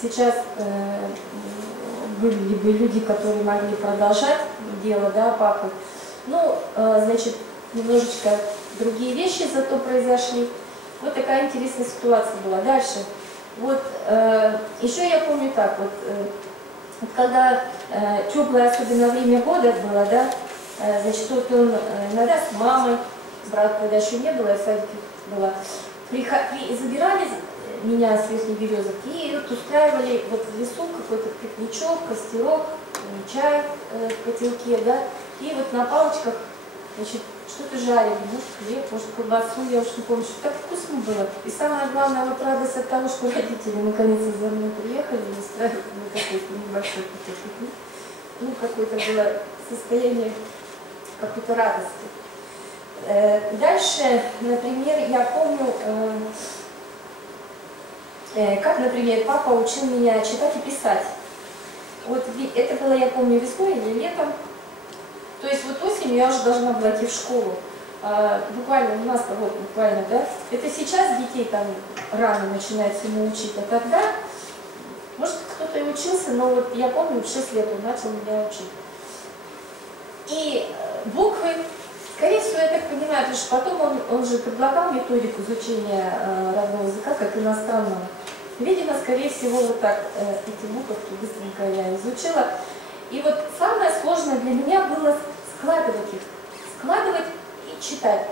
сейчас были бы люди, которые могли продолжать дело, да, папы. Ну, значит, немножечко другие вещи зато произошли. Вот такая интересная ситуация была. Дальше. Вот еще я помню так, вот когда теплое, особенно время года было, да, значит, вот он иногда с мамой, брат тогда еще не было, я в садике была, забирали меня с Верхней Березовки и вот устраивали вот в лесу какой-то пикничок, костерок, чай в котелке, да, и вот на палочках, значит, что-то жарили, может хлеб, может колбасу, я уж не помню, что так вкусно было. И самое главное, вот радость от того, что родители наконец за мной приехали и устраивали мне такой небольшой пикник. Ну, какое-то было состояние какой-то радости. Дальше, например, я помню, как, например, папа учил меня читать и писать. Вот это было, я помню, весной или летом. То есть вот осенью я уже должна была идти в школу. Буквально, у нас вот буквально, да, это сейчас детей там рано начинают всему учить, а тогда, может, кто-то и учился, но вот я помню, в 6 лет он начал меня учить. И буквы, скорее всего, я так понимаю, потому что потом он же предлагал методику изучения родного языка как иностранного. Видимо, скорее всего, вот так эти буковки быстренько я изучила. И вот самое сложное для меня было складывать их, складывать и читать.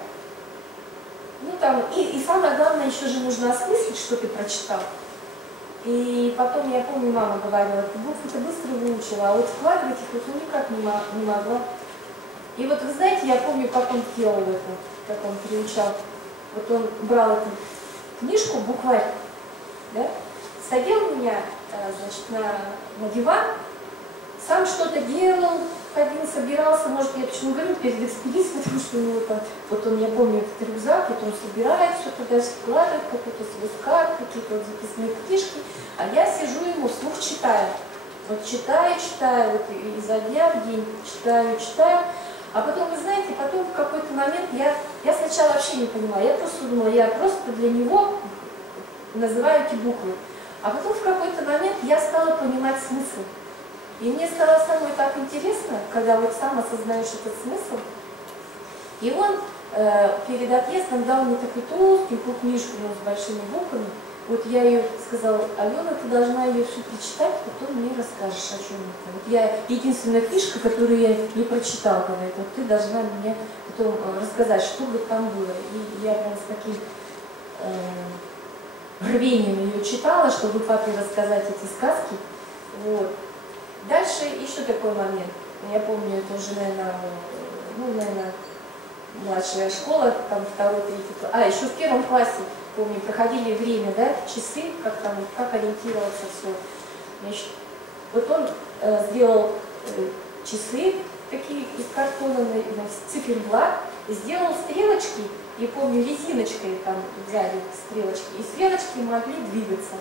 Ну там, и самое главное, еще же нужно осмыслить, что ты прочитал. И потом, я помню, мама говорила, ты буквы-то быстро выучила, а вот складывать их вот ну, никак не могла. И вот вы знаете, я помню, как он делал это, как он приучал. Вот он брал эту книжку, букварь, да, садил меня, значит, на диван, сам что-то делал, ходил, собирался, может, я почему говорю, перед экспедицией, потому что у него там, вот он, я помню, этот рюкзак, вот он собирает, все туда складывает, какой-то свой скарб, какие-то вот записные книжки, а я сижу ему вслух читаю. Вот читаю, вот изо дня в день читаю, а потом, вы знаете, потом в какой-то момент я сначала вообще не понимала, я просто думала, я просто для него называю эти буквы. А потом в какой-то момент я стала понимать смысл. И мне стало самой так интересно, когда вот сам осознаешь этот смысл. И он перед отъездом дал мне такую толстенькую книжку, но с большими буквами. Вот я ее сказала, Алена, ты должна ее всю прочитать, потом мне расскажешь, о чем это. Вот я единственная книжка, которую я не прочитала когда это, вот ты должна мне потом рассказать, что бы там было. И я прям с таким рвением ее читала, чтобы папе рассказать эти сказки. Вот. Дальше еще такой момент. Я помню, это уже, наверное, младшая школа, там 2-3 класс. Еще в 1 классе, помню, проходили время, да, часы, как ориентироваться, все. Значит, вот он сделал часы такие из картона, циферблат, сделал стрелочки, и помню, резиночкой там взяли стрелочки, и стрелочки могли двигаться.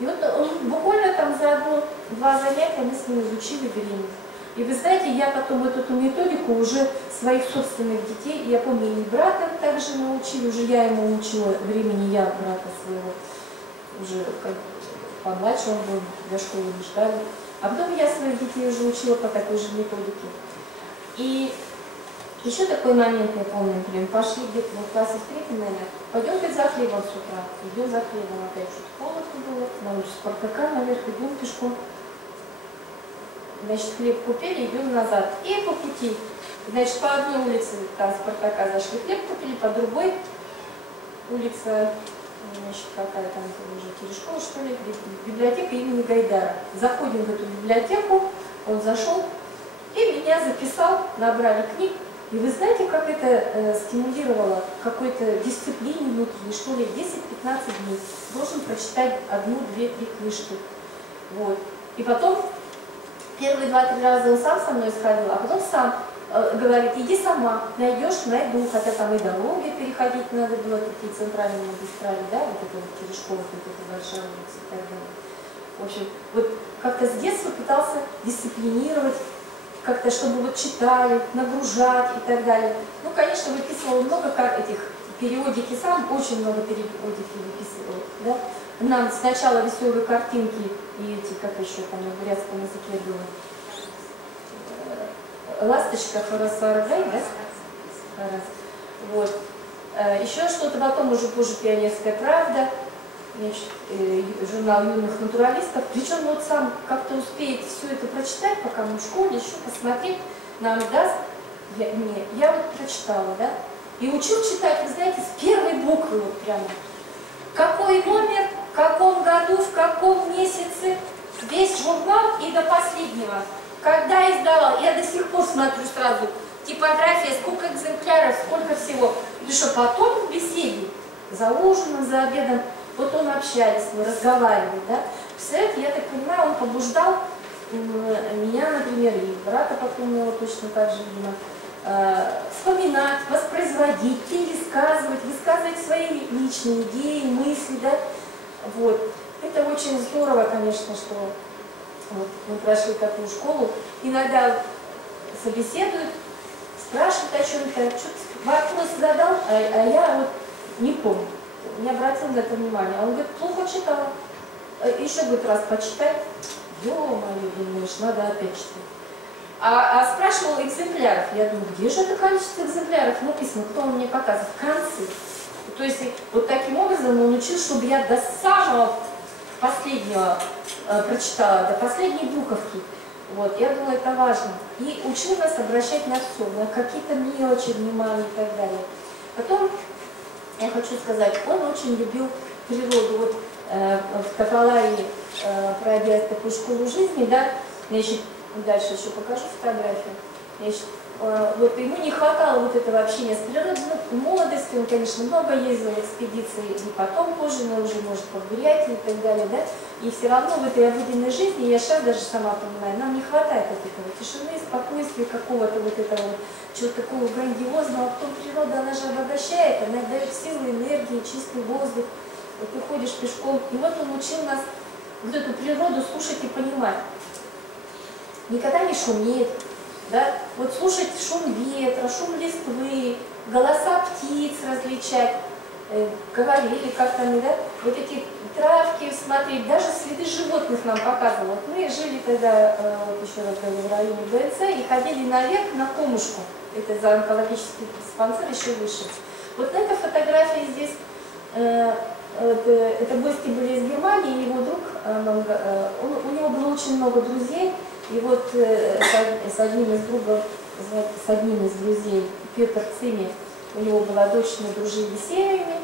И вот он буквально там за 1-2 занятия мы с ним изучили время. И вы знаете, я потом эту методику уже своих собственных детей, я помню, и брата также научили, уже я ему учила времени, я брата своего, уже как помладше он был, для школы не ждали. А потом я своих детей уже учила по такой же методике. И еще такой момент, я помню, например, пошли где-то в классе в 3, наверное, пойдем за хлебом с утра. Идем за хлебом, опять что-то холодно было, на улице Спартака наверх, идем пешком. Значит, хлеб купили, идем назад. И по пути, значит, по одной улице там Спартака зашли, хлеб купили, по другой улице, значит, какая там уже Терешкова, что ли, библиотека имени Гайдара. Заходим в эту библиотеку, он зашел и меня записал, набрали книг. И вы знаете, как это стимулировало какой-то дисциплине внутренней, что ли, 10-15 дней. Должен прочитать 1, 2, 3 книжки. Вот. И потом, первые 2-3 раза он сам со мной сходил, а потом сам говорит, иди сама, найдешь, найду. Хотя там и дороги переходить надо было, такие центральные магистрали, да, вот это вот Терешкова, вот эта большая улица и так далее. В общем, вот как-то с детства пытался дисциплинировать, как-то, чтобы вот читали, нагружать и так далее. Ну, конечно, выписывал много этих периодики, сам очень много периодики выписывал. Да? Нам сначала веселые картинки и эти, как еще там на бурятском языке было, ласточка Харасвардай, да? Вот. Еще что-то потом уже позже «Пионерская правда», значит, журнал юных натуралистов. Причем вот сам как-то успеет все это прочитать, пока мы в школе, еще посмотреть, нам даст. Я вот прочитала, да? И учил читать, вы знаете, с первой буквы вот прямо. Какой номер, в каком году, в каком месяце, весь журнал и до последнего. Когда издавал, я до сих пор смотрю сразу, типография, сколько экземпляров, сколько всего. И что потом в беседе, за ужином, за обедом, вот он общались, мы разговаривали, да. Представляете, я так понимаю, он побуждал меня, например, и брата потом его точно так же, видимо, вспоминать, воспроизводить, пересказывать, высказывать свои личные идеи, мысли, да. Вот. очень здорово, конечно, что вот мы прошли такую школу. Иногда собеседуют, спрашивают о чем-то, что-то вопрос задал, а я вот не помню, не обратил на это внимание. Он говорит, плохо читала. Еще говорит, раз почитай. Ё-моё, думаешь, надо опять читать. А спрашивал экземпляров. Я думаю, где же это количество экземпляров написано? Кто он мне показывает? В конце. То есть вот таким образом он учил, чтобы я до самого последнего прочитала, до последней буковки. Вот, я думала, это важно. И учил нас обращать на все, на какие-то мелочи, внимание и так далее. Потом, я хочу сказать, он очень любил природу. Вот в Каталарии, пройдя такую школу жизни, да, значит, дальше еще покажу фотографию. Значит, вот ему не хватало вот этого общения с природой. В молодости он, конечно, много ездил в экспедиции, и потом позже, но уже, может, по Бурятии и так далее, да. И все равно в этой обыденной жизни, я сейчас даже сама понимаю, нам не хватает вот этого тишины, спокойствия, какого-то вот этого вот, чего-то такого грандиозного. А потом природа, она же обогащает, она дает силы, энергии, чистый воздух. Вот ты ходишь пешком, и вот он учил нас вот эту природу слушать и понимать. Никогда не шуметь, да? Вот слушать шум ветра, шум листвы, голоса птиц различать, говорили как-то, да? Вот эти травки смотреть, даже следы животных нам показывал. Вот мы жили тогда, вот еще раз говорю, в районе БНЦ и ходили наверх на Комушку, это за онкологический диспансер, еще выше. Вот на этой фотографии здесь, это гости были из Германии, его друг, у него было очень много друзей. И вот с одним из друзей, Петр Цими, у него была дочь, мы дружили семьями.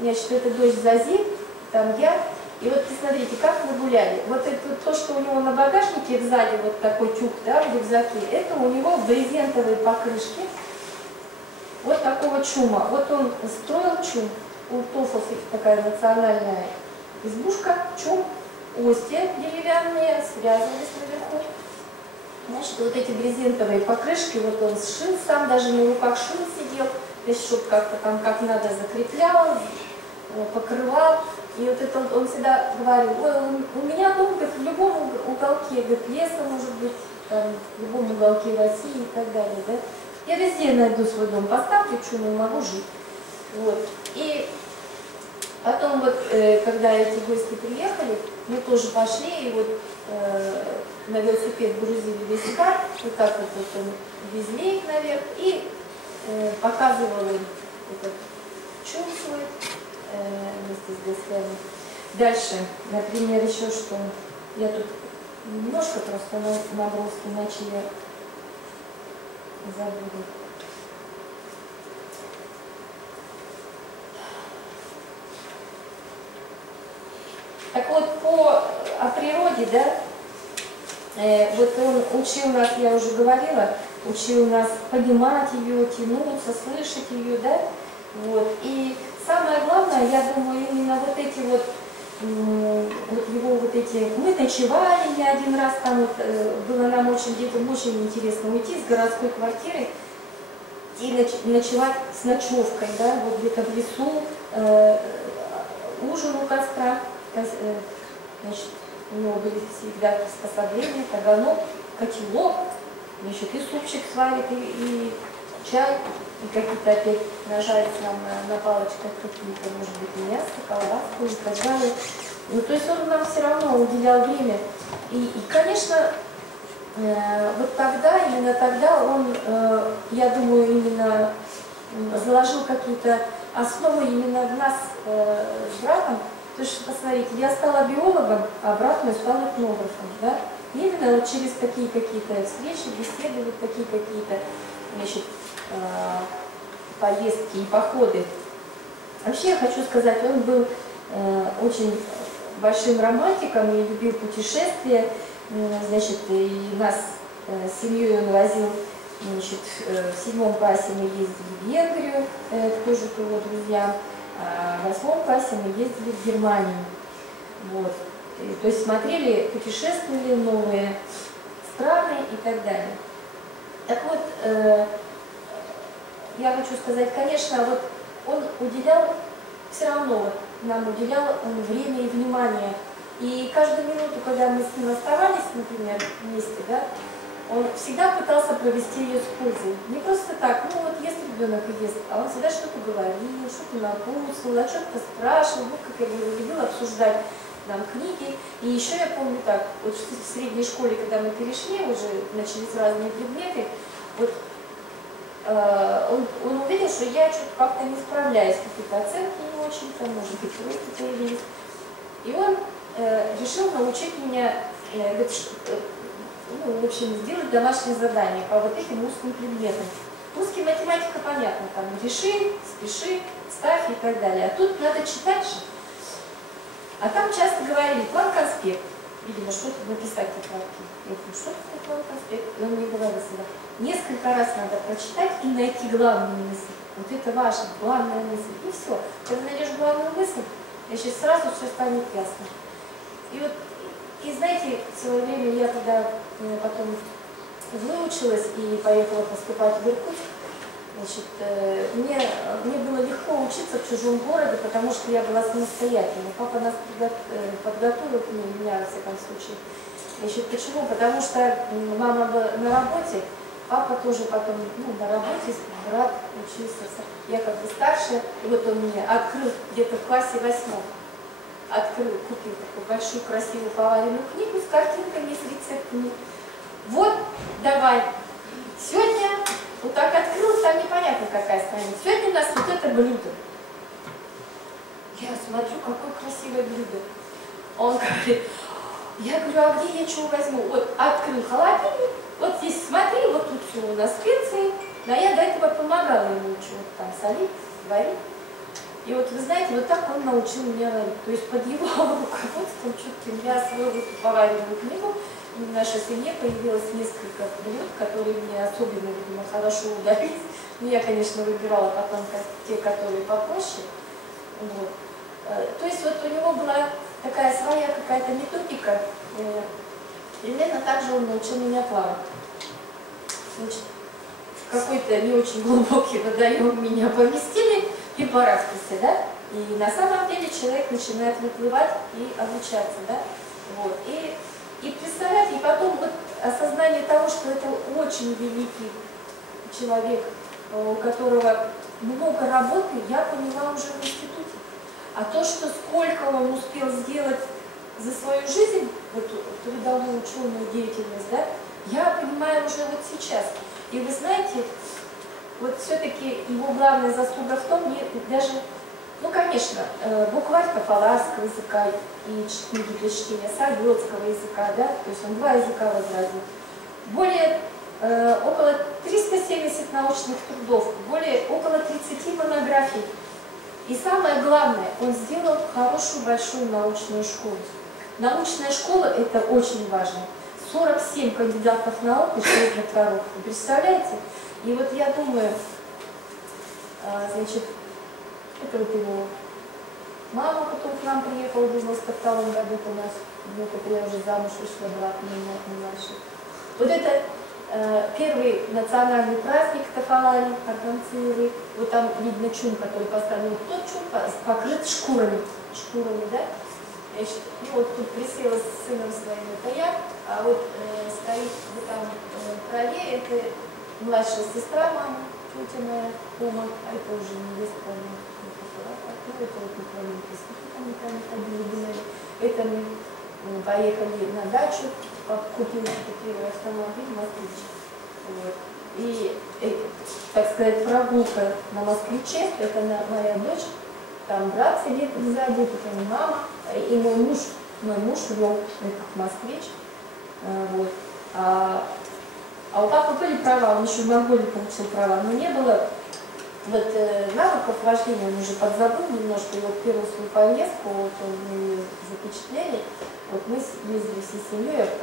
Значит, это дочь Зази, там я. И вот посмотрите, как мы гуляли. Вот это то, что у него на багажнике сзади, вот такой тюк, да, в рюкзаке, это у него брезентовые покрышки вот такого чума. Вот он строил чум. У тофов такая национальная избушка, чум. Ости деревянные, связывались наверху. Значит, вот эти брезентовые покрышки, вот он сшил сам, даже на руках шил сидел, здесь чтобы как-то там как надо закреплял, покрывал. И вот это он всегда говорил, ой, у меня дом, говорит, в любом уголке, говорит, леса может быть, там, в любом уголке России и так далее, да. Я везде найду свой дом, поставлю чум, могу жить. Вот. И потом вот, когда эти гости приехали, мы тоже пошли, и вот на велосипед грузили весь карт, вот так вот он везли их наверх, и показывал им этот чум свой вместе с гостями. Дальше, например, еще что, я тут немножко просто наброски, иначе я забуду. Так вот, о природе, да, вот он учил нас, я уже говорила, учил нас понимать ее, тянуться, слышать ее, да, вот. И самое главное, я думаю, именно вот эти вот его вот эти, мы ночевали не один раз, там вот, было нам очень, детям очень интересно уйти из городской квартиры и ночевать с ночевкой, да, вот где-то в лесу, ужин у костра. Значит, у него были всегда приспособления, таганок, котелок, значит, и супчик сварит, и чай, и какие-то опять нажарить нам на палочках какие-то, может быть, мясо, колбаску и так далее. Ну, то есть он нам все равно уделял время. И конечно, вот тогда, именно тогда он, я думаю, именно заложил какие-то основы именно в нас с братом. Потому что, посмотрите, я стала биологом, а брат мой стал этнографом, да? И именно вот через такие какие-то встречи, беседы, вот такие какие-то, значит, поездки и походы. Вообще, я хочу сказать, он был очень большим романтиком и любил путешествия, значит, и нас с семьей он возил, значит, в 7 классе мы ездили в Венгрию, тоже к его друзьям. А в 8 классе мы ездили в Германию. Вот. И, то есть смотрели, путешествовали новые страны и так далее. Так вот, я хочу сказать, конечно, вот он уделял, все равно вот, нам уделял время и внимание. И каждую минуту, когда мы с ним оставались, например, вместе, да, он всегда пытался провести ее с пользой. Не просто так, ну вот ест ребенок и ест, а он всегда что-то говорил, что-то напутствовал, о чем-то спрашивал, вот как я говорю, любил обсуждать нам книги. И еще я помню так, вот в средней школе, когда мы перешли, уже начались разные предметы, вот он увидел, что я что-то как-то не справляюсь, какие-то оценки не очень, там, может быть, тройки появились. И он решил научить меня, ну, в общем, сделать домашнее задание по вот этим устным предметам. Русский, математика, понятно, там, реши, спеши, ставь и так далее. А тут надо читать же. А там часто говорили, план-конспект. Видимо, что-то написать в тетрадке. Я говорю, что такое план-конспект? И он мне говорил всегда, несколько раз надо прочитать и найти главную мысль. Вот это важно, главная мысль. И все. Когда найдешь главную мысль, значит, сразу все станет ясно. И вот, и знаете, в свое время я когда потом выучилась и поехала поступать в Иркутск, значит, мне было легко учиться в чужом городе, потому что я была самостоятельной. Папа нас подготовил к ней, меня, во всяком случае. Значит, почему? Потому что мама была на работе, папа тоже потом, ну, на работе, брат учился. Я как бы старше, и вот он мне открыл где-то в классе 8. Купил такую большую красивую поваренную книгу с картинками, с рецептами. Вот, давай, сегодня, вот так открыл, там непонятно какая страница. Сегодня у нас вот это блюдо. Я смотрю, какое красивое блюдо. Он говорит, я говорю, а где я чего возьму? Вот, открыл холодильник, вот здесь смотри, вот тут все у нас специи. Но я до этого помогала ему чего-то там солить, варить. И вот вы знаете, вот так он научил меня варить. То есть под его руководством чутким я освоила эту поваренную книгу. И в нашей семье появилось несколько блюд, которые мне особенно, видимо, хорошо удались. Но я, конечно, выбирала потом те, которые попроще. Вот. То есть вот у него была такая своя какая-то методика. Примерно так же он научил меня плавать. Значит, какой-то не очень глубокий водоем меня поместили. И барахтался, да? И на самом деле человек начинает выплывать и обучаться, да? Вот. И представляете, и потом вот осознание того, что это очень великий человек, у которого много работы, я поняла уже в институте. А то, что сколько он успел сделать за свою жизнь, вот трудовую, ученую деятельность, да, я понимаю уже вот сейчас. И вы знаете, вот все-таки его главная заслуга в том, даже, ну, конечно, букварь Кафаларского языка и книги для чтения, Савёцкого языка, да, то есть он 2 языка возразил. Более, около 370 научных трудов, около 30 монографий. И самое главное, он сделал хорошую большую научную школу. Научная школа – это очень важно. 47 кандидатов наук и 6 докторов. Вы представляете? И вот я думаю, значит, это вот его мама потом к нам приехала в 92 году у нас, ну, когда я уже замуж вышла, брат младший. Вот это первый национальный праздник Тафалари, Арканцевый. Вот там видно чум, который поставлен. Тот чум покрыт шкурами, да? Значит, ну, вот тут присела с сыном своим, это я, а вот стоит вот там в траве, это младшая сестра мамы, тетя моя, Тома, а это уже невестка, ну, это вот мы кроме там ходили, гуляли. Это мы поехали на дачу, купили первый автомобиль, москвич. Вот. И, так сказать, прогулка на москвиче, это моя дочь, там брат сидит сзади, это не мама, и мой муж вел этот москвич. Вот. А у папы были права, он еще в Монголии получил права, но не было вот, навыков вождения, он уже подзабыл немножко, и вот первую свою поездку, вот мы запечатлели, вот мы ездили всей семьей в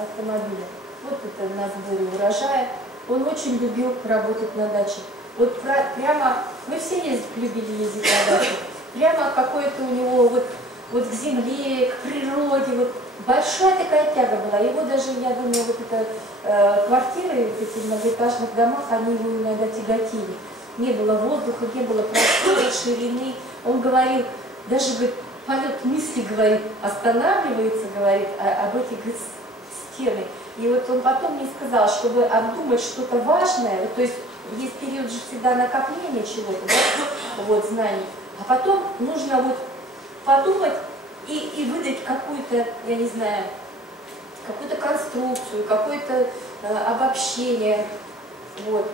автомобиле. Вот это на сборе урожая. Он очень любил работать на даче. Вот прямо, мы все любили ездить на дачу, прямо какое-то у него вот к земле, к природе, вот большая такая тяга была. Его даже, я думаю, вот это квартиры в этих многоэтажных домах, они его иногда тяготили. Не было воздуха, не было простора, ширины. Он говорил, даже говорит, полет мысли, говорит, останавливается, говорит, об этих стены. И вот он потом мне сказал, чтобы обдумать что-то важное, вот, то есть есть период же всегда накопления чего-то, да, вот, знаний, а потом нужно вот подумать и выдать какую-то, я не знаю, какую-то конструкцию, какое-то обобщение, вот.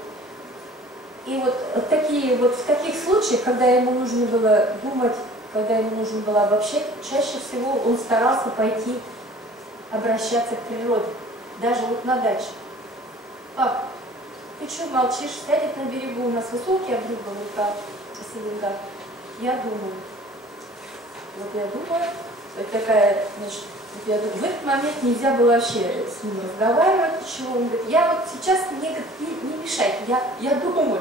И вот в таких случаях, когда ему нужно было думать, когда ему нужно было обобщать, чаще всего он старался пойти обращаться к природе, даже вот на даче. Пап, ты что молчишь? Сядет на берегу, у нас высокий обрыв был, река Селенга. Я думаю. Вот я думаю, вот такая, значит, вот я думаю, в этот момент нельзя было вообще с ним разговаривать, ничего. Он говорит, я вот сейчас мне не мешайте, я думаю.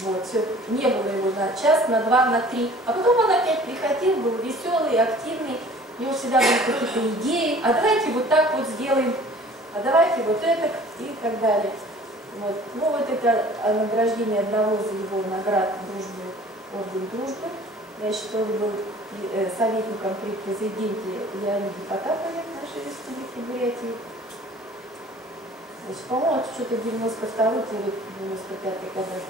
Вот, все, не было его на час, на два, на три. А потом он опять приходил, был веселый, активный, у него всегда были какие-то идеи, а давайте вот так вот сделаем, а давайте вот это и так далее. Вот. Ну вот это награждение одного из его наград дружбы, орден дружбы. Значит, он был советником при президенте Леониде Потапове нашей республики Бурятии. Значит, по-моему, это что-то 92-й или 95-й года.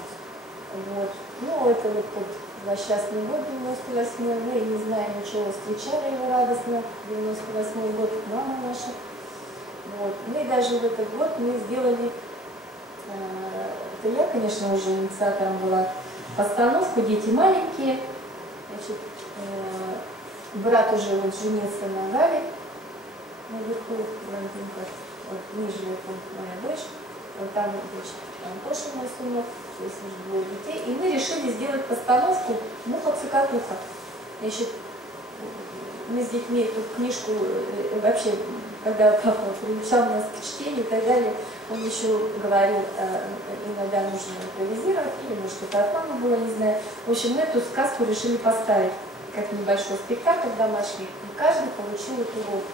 Вот. Ну, это вот тот злосчастный год, 98-й, мы не знаем ничего, встречали его радостно, 98-й год, мама наша. Вот. Ну и даже в этот год мы сделали, это я, конечно, уже инициатором была, постановку «Дети маленькие». Значит, брат уже вот женился на Гале, наверху, вот ниже это моя дочь, вот там, значит, Антоша, мой сынок, то есть уже двое детей, и мы решили сделать постановку «Муха-цикатуха». Значит, мы с детьми эту книжку вообще, когда папа приучал нас к чтению и так далее, он еще говорил, иногда нужно импровизировать, или может что-то от мамы было, не знаю. В общем, мы эту сказку решили поставить как небольшой спектакль домашний, и каждый получил эту роль.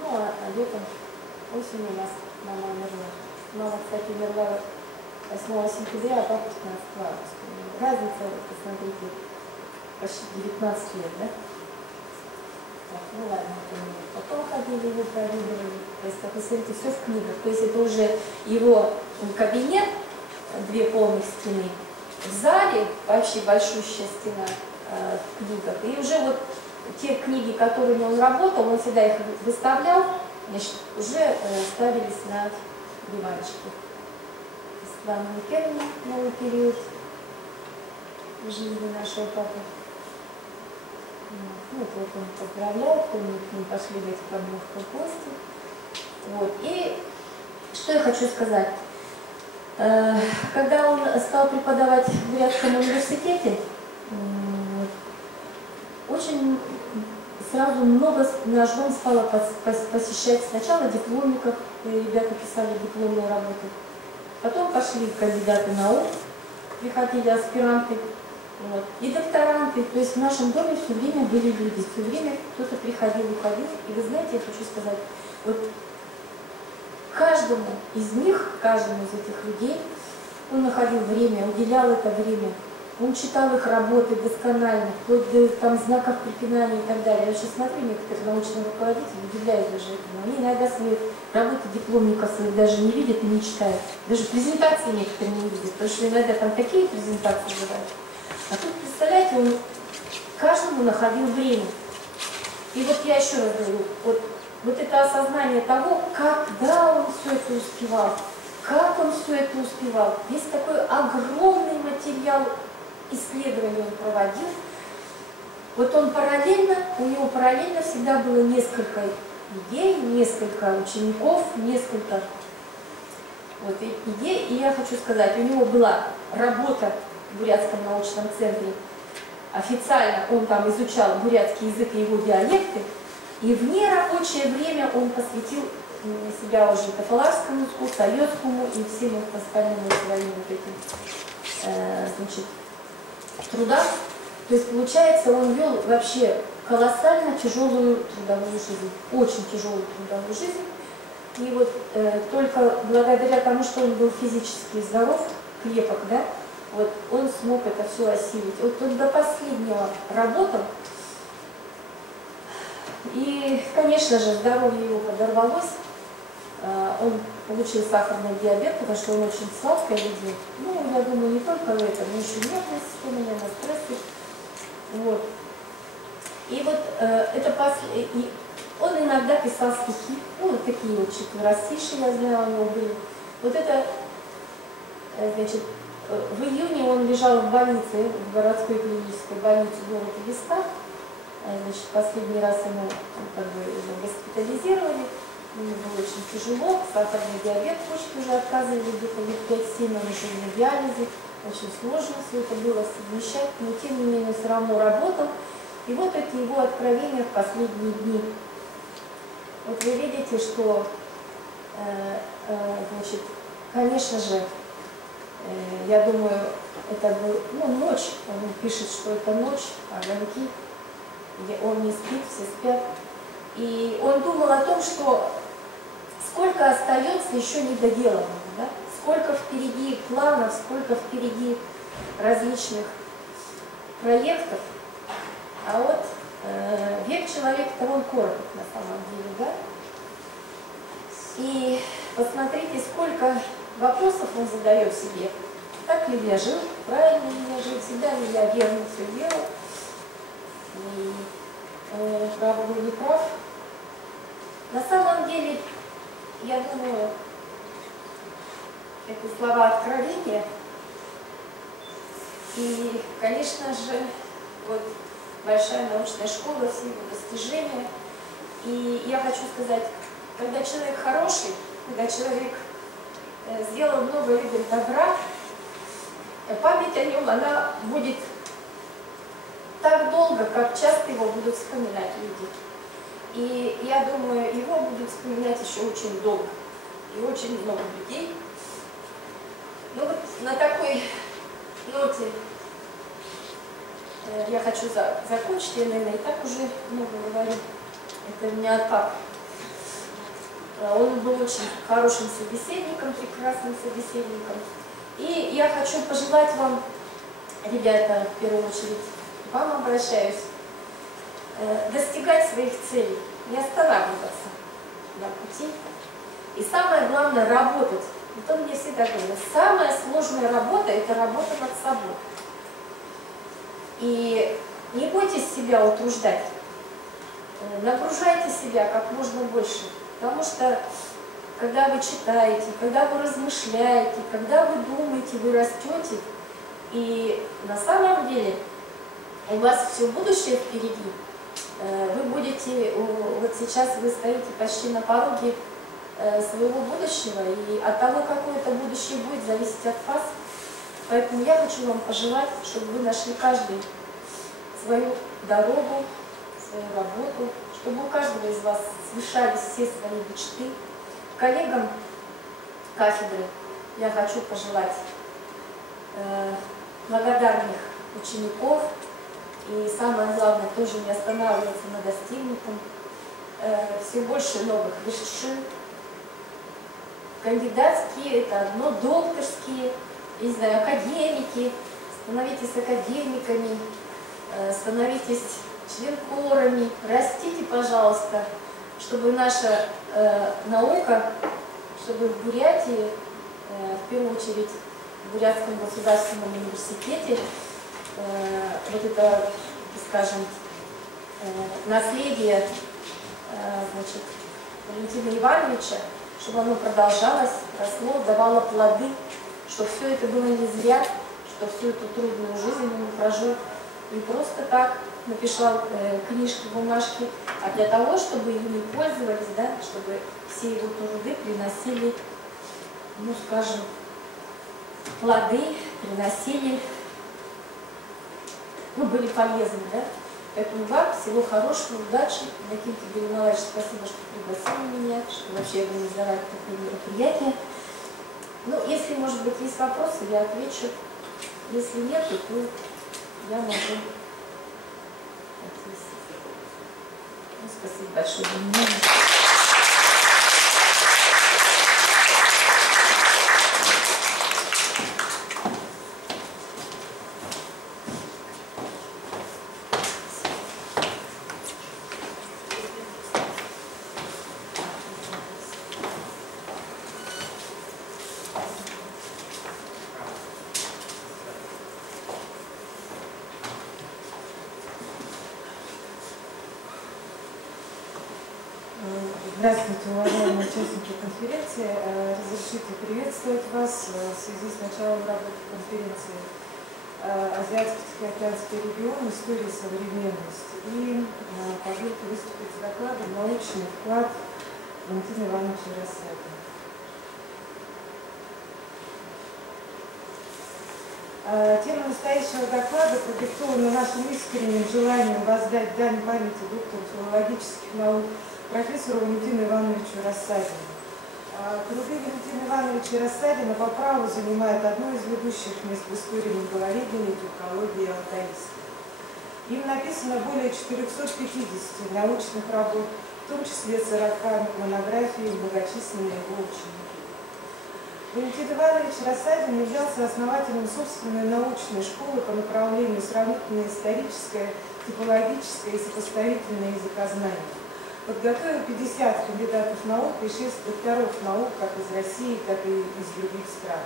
Ну, а летом, осенью у нас мама умерла. Мама, кстати, умерла 8 сентября, а папа 15 августа. Разница, посмотрите, почти 19 лет, да? Так, ну ладно, потом ходили, его провидывали. То есть, как вы смотрите, все в книгах. То есть это уже его кабинет, 2 полных стены. В зале вообще большущая стена в книгах. И уже вот те книги, которыми он работал, он всегда их выставлял, значит, уже ставились на диванчике. Светлана Михайловна, новый период в жизни нашего папы. Ну, вот он поздравлял, помню, к ним пошли в эти подмовку в гости. Вот. И что я хочу сказать. Когда он стал преподавать в Бурятском университете, очень сразу много наш дом стало посещать сначала дипломников, ребята писали дипломные работы, потом пошли кандидаты наук, приходили аспиранты. Вот. И докторанты, то есть в нашем доме все время были люди, все время кто-то приходил, уходил. И вы знаете, я хочу сказать, вот каждому из них, каждому из этих людей, он находил время, уделял это время. Он читал их работы досконально, вплоть до там, знаков препинания и так далее. Я сейчас смотрю, некоторые научные руководители удивляют даже этому. Они иногда свои работы дипломников своих даже не видят и не читают. Даже презентации некоторые не видят, потому что иногда там такие презентации бывают. А тут, представляете, он каждому находил время. И вот я еще раз говорю, вот это осознание того, когда он все это успевал, как он все это успевал. Весь такой огромный материал исследований он проводил. Вот он параллельно, у него параллельно всегда было несколько идей, несколько учеников, несколько вот идей. И я хочу сказать, у него была работа в Бурятском научном центре. Официально он там изучал бурятский язык и его диалекты. И в нерабочее время он посвятил себя уже Тополарскому языку, советскому и всем остальным своим вот этим значит, трудам. То есть, получается, он вел вообще колоссально тяжелую трудовую жизнь, очень тяжелую трудовую жизнь. И вот только благодаря тому, что он был физически здоров, крепок, да, вот он смог это все осилить. Вот он до последнего работал. И, конечно же, здоровье его подорвалось. Он получил сахарный диабет, потому что он очень сладко едит. Ну, я думаю, не только это, но еще нервная система, наверное, стрессы. Вот. И вот он иногда писал стихи, ну, вот такие вот четверостишие, я знаю, у него были. Вот это, значит, в июне он лежал в больнице, в городской клинической больнице города Виста. Значит, последний раз ему как бы госпитализировали, ему было очень тяжело, сахарный диабет, почки уже отказывали где-то лет 5-7, он еще на диализе, очень сложно все это было совмещать, но тем не менее все равно работал. И вот эти его откровения в последние дни. Вот вы видите, что, значит, конечно же, я думаю, это был, ну, ночь, он пишет, что это ночь, огоньки, где он не спит, все спят. И он думал о том, что сколько остается еще недоделанного, да? Сколько впереди планов, сколько впереди различных проектов. А вот век человека-то он короток на самом деле, да? И посмотрите, сколько вопросов он задает себе. Так ли я жил, правильно ли я жил, всегда ли я верно все делал, и прав был не прав. На самом деле, я думаю, это слова откровения. И, конечно же, вот большая научная школа, все его достижения. И я хочу сказать, когда человек хороший, когда человек сделал много видов добра, память о нем, она будет так долго, как часто его будут вспоминать люди. И я думаю, его будут вспоминать еще очень долго. И очень много людей. Ну вот на такой ноте я хочу закончить, я, наверное, и так уже много говорю. Это у меня от папы. Он был очень хорошим собеседником, прекрасным собеседником. И я хочу пожелать вам, ребята, в первую очередь, к вам обращаюсь, достигать своих целей, не останавливаться на пути. И самое главное, работать. Вот он мне всегда говорил, самая сложная работа – это работа над собой. И не бойтесь себя утруждать, нагружайте себя как можно больше. Потому что, когда вы читаете, когда вы размышляете, когда вы думаете, вы растете, и на самом деле у вас все будущее впереди. Вы будете, вот сейчас вы стоите почти на пороге своего будущего, и от того, какое это будущее будет, зависеть от вас. Поэтому я хочу вам пожелать, чтобы вы нашли каждый свою дорогу, свою работу, чтобы у каждого из вас свершались все свои мечты. Коллегам кафедры я хочу пожелать благодарных учеников и, самое главное, тоже не останавливаться на достигнутом, все больше новых вершин. Кандидатские, это одно, докторские, не знаю, академики, становитесь академиками, становитесь членкорами, растите, пожалуйста, чтобы наша наука, чтобы в Бурятии, в первую очередь в Бурятском государственном университете, вот это, скажем, наследие, значит, Валентина Ивановича, чтобы оно продолжалось, росло, давало плоды, чтобы все это было не зря, что всю эту трудную жизнь он прожил не просто так, написал книжки, бумажки, а для того, чтобы ими пользовались, да, чтобы все его труды приносили, ну, скажем, плоды, приносили, ну, были полезны, да. Поэтому вам всего хорошего, удачи. Никита Николаевич, спасибо, что пригласили меня, что вообще организовали такое мероприятие. Ну, если, может быть, есть вопросы, я отвечу. Если нет, то я могу ответить. Ну, спасибо большое за внимание. Здравствуйте, уважаемые участники конференции. Разрешите приветствовать вас в связи с началом работы конференции «Азиатско-Тихоокеанский регион. История и современность». И позвольте выступить с докладом «Научный вклад Валентина Ивановича Рассадина». Тема настоящего доклада продиктована нашим искренним желанием воздать дань памяти доктору филологических наук профессору Валентину Ивановичу Рассадину. Труды Валентина Ивановича Рассадина по праву занимают одно из ведущих мест в истории монголоведения, тюркологии и алтаистики. Им написано более 450 научных работ, в том числе 40 монографий и многочисленные его ученики. Валентин Иванович Рассадин являлся основателем собственной научной школы по направлению сравнительное историческое, типологическое и сопоставительное языкознание. Подготовил 50 кандидатов наук и 6 докторов наук как из России, так и из других стран.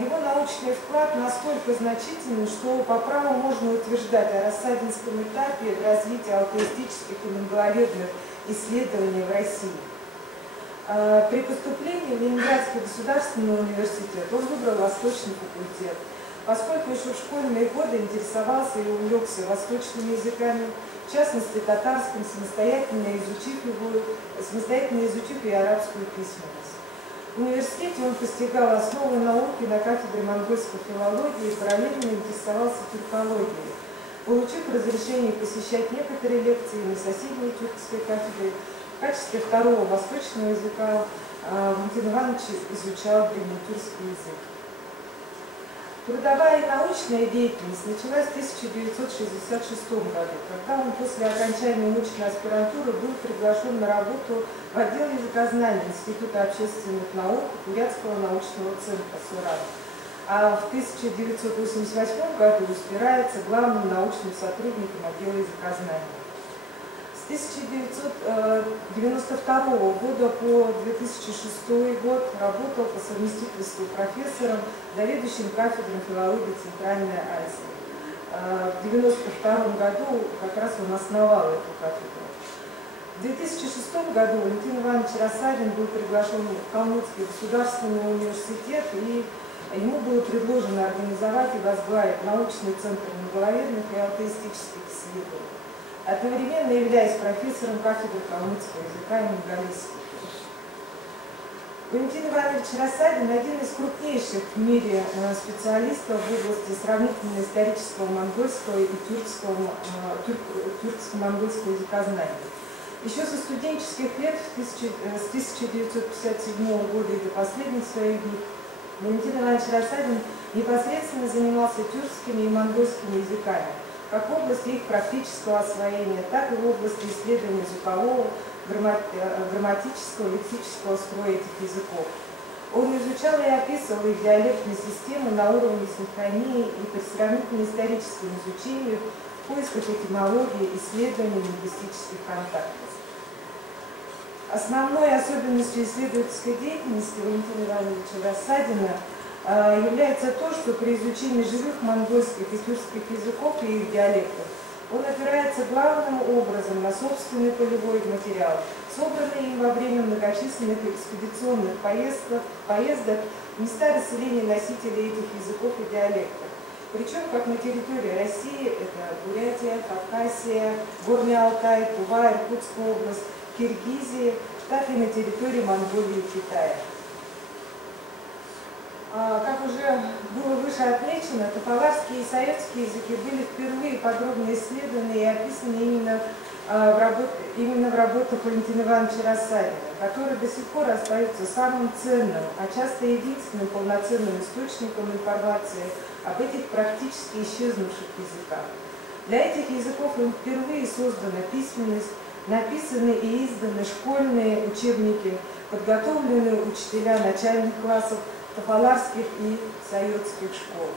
Его научный вклад настолько значительный, что по праву можно утверждать о рассадинском этапе в развитии алтаистических и монголоведных исследований в России. При поступлении в Ленинградский государственный университет он выбрал восточный факультет, поскольку еще в школьные годы интересовался и увлекся восточными языками, в частности татарским, самостоятельно изучив и арабскую письменность. В университете он постигал основы науки на кафедре монгольской филологии и параллельно интересовался тюркологией, получив разрешение посещать некоторые лекции на соседней тюркской кафедре. В качестве второго восточного языка Валентин Иванович изучал древнетюркский язык. Трудовая и научная деятельность началась в 1966 году, когда он после окончания научной аспирантуры был приглашен на работу в отдел языкознания Института общественных наук Бурятского научного центра СУРА. А в 1988 году избирается главным научным сотрудником отдела языкознания. С 1992 года по 2006 год работал по совместительству профессором, заведующим кафедрой филологии Центральной Азии. В 1992 году как раз он основал эту кафедру. В 2006 году Валентин Иванович Рассадин был приглашен в Калмыцкий государственный университет, и ему было предложено организовать и возглавить научный центр монголоведных и алтаистических исследований, одновременно являясь профессором кафедры калмыцкого языка и монголистики. Валентин Иванович Рассадин – один из крупнейших в мире специалистов в области сравнительно-исторического монгольского и тюркско-монгольского языкознания. Еще со студенческих лет, с 1957 года и до последних своих дней, Валентин Иванович Рассадин непосредственно занимался тюркскими и монгольскими языками, как в области их практического освоения, так и в области исследования звукового, грамматического, лексического строя этих языков. Он изучал и описывал их диалектные системы на уровне синхронии и при сравнительно-историческом изучении в поисках этимологии, исследований лингвистических контактов. Основной особенностью исследовательской деятельности Валентина Ивановича Рассадина является то, что при изучении живых монгольских и тюркских языков и их диалектов он опирается главным образом на собственный полевой материал, собранный им во время многочисленных экспедиционных поездок в места расселения носителей этих языков и диалектов. Причем как на территории России, это Бурятия, Кавказия, Горный Алтай, Тува, Иркутская область, Киргизии, так и на территории Монголии и Китая. Как уже было выше отмечено, тополарские и советские языки были впервые подробно исследованы и описаны именно в работах Валентина Ивановича Рассадина, который до сих пор остается самым ценным, а часто единственным полноценным источником информации об этих практически исчезнувших языках. Для этих языков впервые создана письменность, написаны и изданы школьные учебники, подготовлены учителя начальных классов тополарских и советских школ.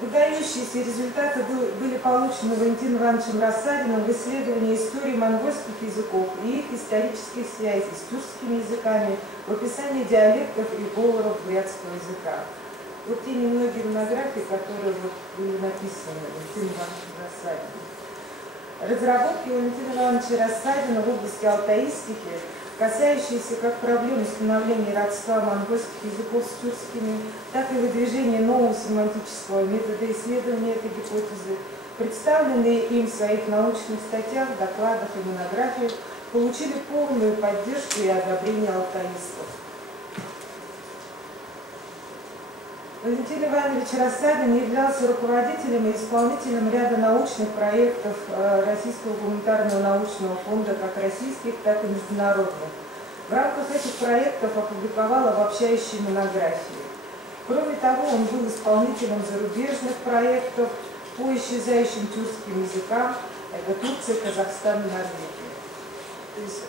Выдающиеся результаты были получены Валентином Ивановичем Рассадиным в исследовании истории монгольских языков и их исторических связей с тюркскими языками, в описании диалектов и говоров бурятского языка. Вот те немногие монографии, которые были написаны Валентином Ивановичем Рассадиным. Разработки Валентина Ивановича Рассадина в области алтаистики, касающиеся как проблем установления родства монгольских языков с тюркскими, так и выдвижения нового семантического метода исследования этой гипотезы, представленные им в своих научных статьях, докладах и монографиях, получили полную поддержку и одобрение алтаистов. Валентин Иванович Рассадин являлся руководителем и исполнителем ряда научных проектов Российского гуманитарного научного фонда, как российских, так и международных. В рамках этих проектов опубликовал обобщающие монографии. Кроме того, он был исполнителем зарубежных проектов по исчезающим тюркским языкам. Это Турция, Казахстан и Норвегия. То есть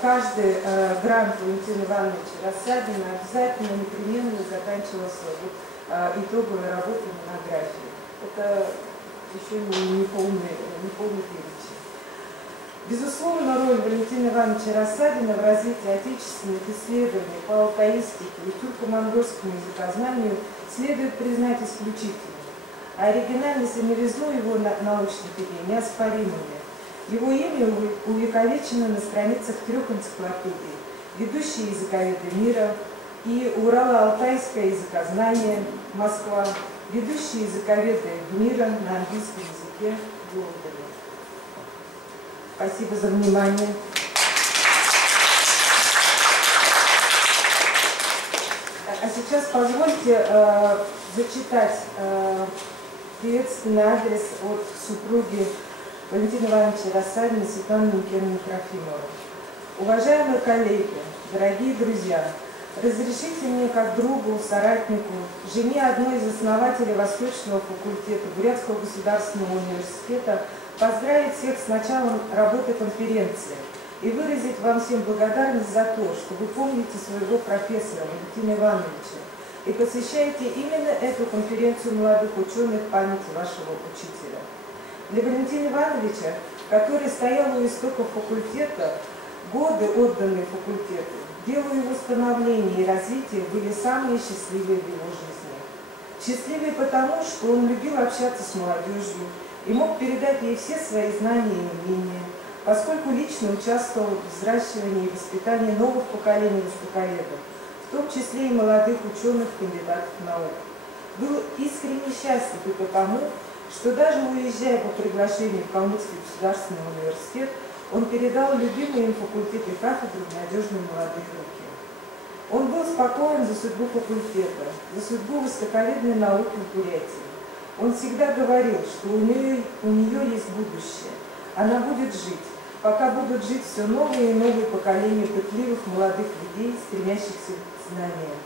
каждый грант Валентина Ивановича Рассадина обязательно непременно заканчивался итоговой работой монографии. Это еще не полный перечень. Безусловно, роль Валентина Ивановича Рассадина в развитии отечественных исследований по алтаистике и тюрко-монгольскому языкознанию следует признать исключительной. А оригинальность и новизну его научных идей неоспоримыми. Его имя увековечено на страницах 3 энциклопедий: «Ведущие языковеды мира» и «Урало-Алтайское языкознание. Москва», «Ведущие языковеды мира» на английском языке в Лондоне. Спасибо за внимание. А сейчас позвольте зачитать приветственный адрес от супруги Валентина Ивановича Рассадина Светланы Николаевны Трофимовой. Уважаемые коллеги, дорогие друзья, разрешите мне как другу, соратнику, жене одной из основателей Восточного факультета Бурятского государственного университета поздравить всех с началом работы конференции и выразить вам всем благодарность за то, что вы помните своего профессора Валентина Ивановича и посвящаете именно эту конференцию молодых ученых памяти вашего учителя. Для Валентина Ивановича, который стоял у истоков факультета, годы, отданные факультету, делу его становления и развития, были самые счастливые в его жизни. Счастливые потому, что он любил общаться с молодежью и мог передать ей все свои знания и умения, поскольку лично участвовал в взращивании и воспитании новых поколений востоковедов, в том числе и молодых ученых, кандидатов наук. Был искренне счастлив и потому, что даже уезжая по приглашению в Калмыцкий государственный университет, он передал любимый им факультет и кафедру в надежные молодые руки. Он был спокоен за судьбу факультета, за судьбу востоковедной науки в Бурятии. Он всегда говорил, что у нее есть будущее. Она будет жить, пока будут жить все новые и новые поколения пытливых молодых людей, стремящихся к знаниям.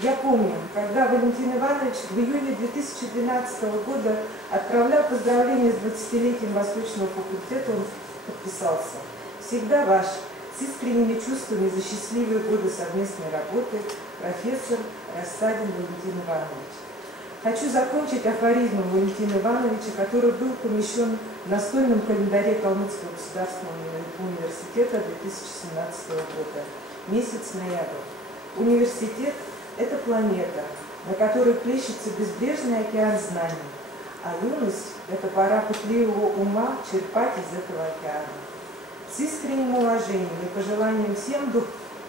Я помню, когда Валентин Иванович в июне 2012 года отправлял поздравления с 20-летием Восточного факультета, он подписался: «Всегда ваш, с искренними чувствами за счастливые годы совместной работы, профессор Рассадин Валентин Иванович». Хочу закончить афоризмом Валентина Ивановича, который был помещен в настольном календаре Калмыцкого государственного университета 2017 года, месяц ноябрь. Университет – это планета, на которой плещется безбрежный океан знаний, а юность – это пора пытливого ума черпать из этого океана. С искренним уважением и пожеланием всем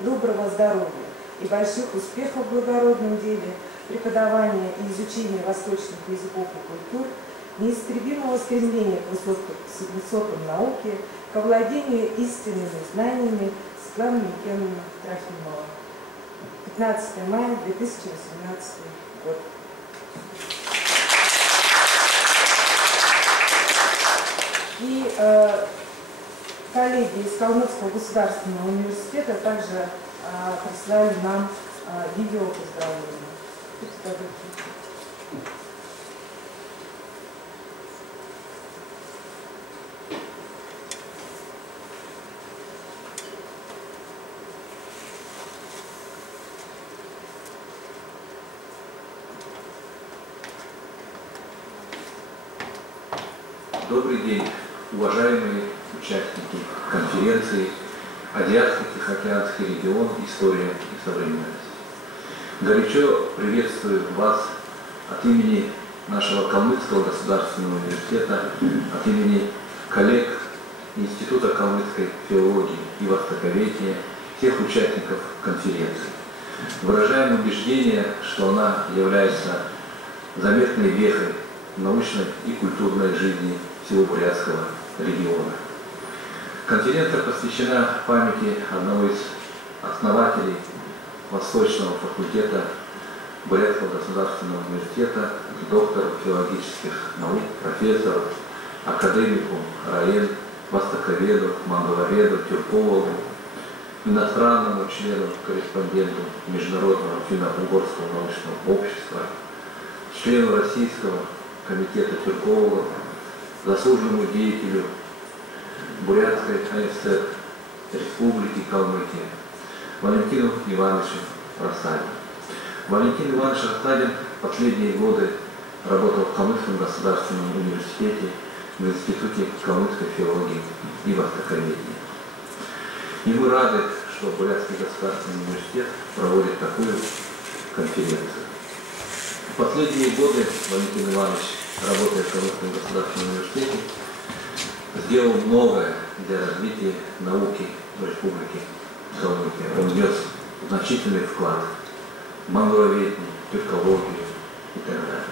доброго здоровья и больших успехов в благородном деле преподавания и изучения восточных языков и культур, неистребимого стремления к высокой науке, к овладению истинными знаниями Светлана Николаевна Трофимова. 15 мая 2018 год. И коллеги из Калмыцкого государственного университета также прислали нам видео поздравления. Добрый день, уважаемые участники конференции «Азиатско-Тихоокеанский регион. История и современность». Горячо приветствую вас от имени нашего Калмыцкого государственного университета, от имени коллег Института калмыцкой филологии и востоковедения, всех участников конференции. Выражаем убеждение, что она является заметной вехой научной и культурной жизни всего Бурятского региона. Конференция посвящена памяти одного из основателей Восточного факультета Бурятского государственного университета, доктору филологических наук, профессору, академику Раен, востоковеду, монголоведу Тюркову, иностранному члену, корреспонденту Международного финно-угорского научного общества, члену Российского комитета Тюркова, заслуженному деятелю Бурятской АСР Республики Калмыкия Валентину Ивановичу Рассадину. Валентин Иванович Рассадин последние годы работал в Калмыцком государственном университете, в Институте калмыцкой филологии и востоковедения. И мы рады, что Бурятский государственный университет проводит такую конференцию. В последние годы Валентин Иванович, работая в Калмыцком государственном университете, сделал многое для развития науки в Республике Калмыкия. Он внес значительный вклад в монголоведение, тюркологию и так далее.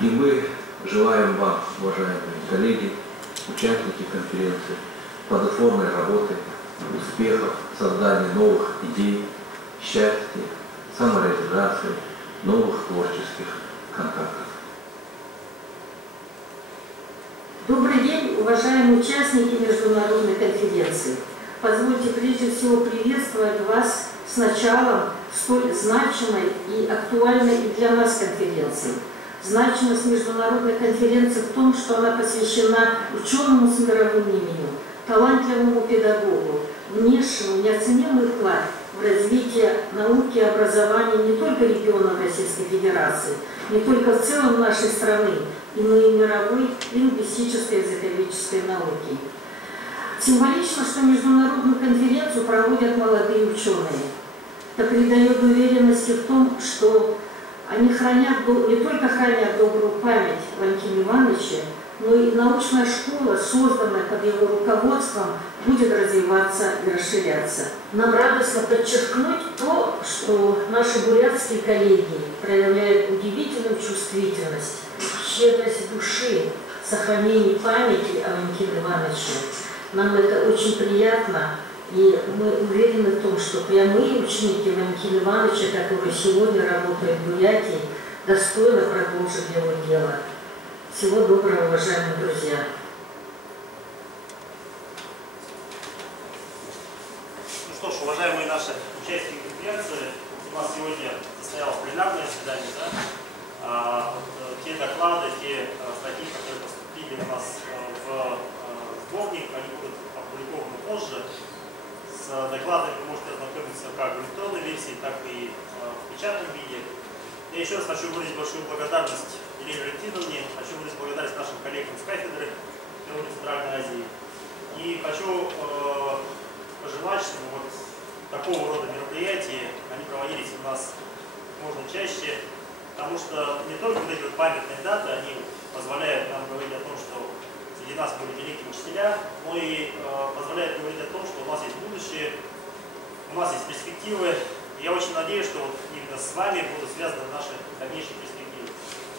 И мы желаем вам, уважаемые коллеги, участники конференции, плодотворной работы, успехов, создания новых идей, счастья, самореализации, новых творческих контактов. Добрый день, уважаемые участники международной конференции. Позвольте прежде всего приветствовать вас с началом столь значимой и актуальной и для нас конференции. Значимость международной конференции в том, что она посвящена ученому с мировым именем, талантливому педагогу, внесшему неоценимый вклад в развитие науки и образования не только регионов Российской Федерации, не только в целом нашей страны, но и мировой лингвистической и языковедческой науки. Символично, что международную конференцию проводят молодые ученые. Это придает уверенности в том, что они не только хранят добрую память Валентина Ивановича, но и научная школа, созданная под его руководством, будет развиваться и расширяться. Нам радостно подчеркнуть то, что наши бурятские коллеги проявляют удивительную чувствительность, щедрость души в сохранении памяти о Валентине Ивановиче. Нам это очень приятно, и мы уверены в том, что прямые ученики Валентина Ивановича, которые сегодня работают в Бурятии, достойно продолжат его дело. Всего доброго, уважаемые друзья! Ну что ж, уважаемые наши участники конференции, у нас сегодня состоялось пленарное заседание, да? Те доклады, те статьи, которые поступили у нас в сборник, они будут опубликованы позже. С докладами вы можете ознакомиться как в электронной версии, так и в печатном виде. Я еще раз хочу выразить большую благодарность Елене Валентиновне, хочу выразить благодарность нашим коллегам с кафедры филологии Центральной Азии. И хочу пожелать, чтобы вот такого рода мероприятия они проводились у нас можно чаще, потому что не только вот эти вот памятные даты, они позволяют нам говорить о том, что среди нас были великие учителя, но и позволяют говорить о том, что у нас есть будущее, у нас есть перспективы. И я очень надеюсь, что вот именно с вами будут связаны наши дальнейшие перспективы.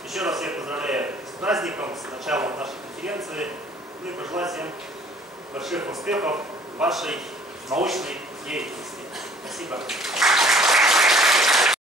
Еще раз всех поздравляю с праздником, с началом нашей конференции. Ну и пожелаю всем больших успехов в вашей научной деятельности. Спасибо.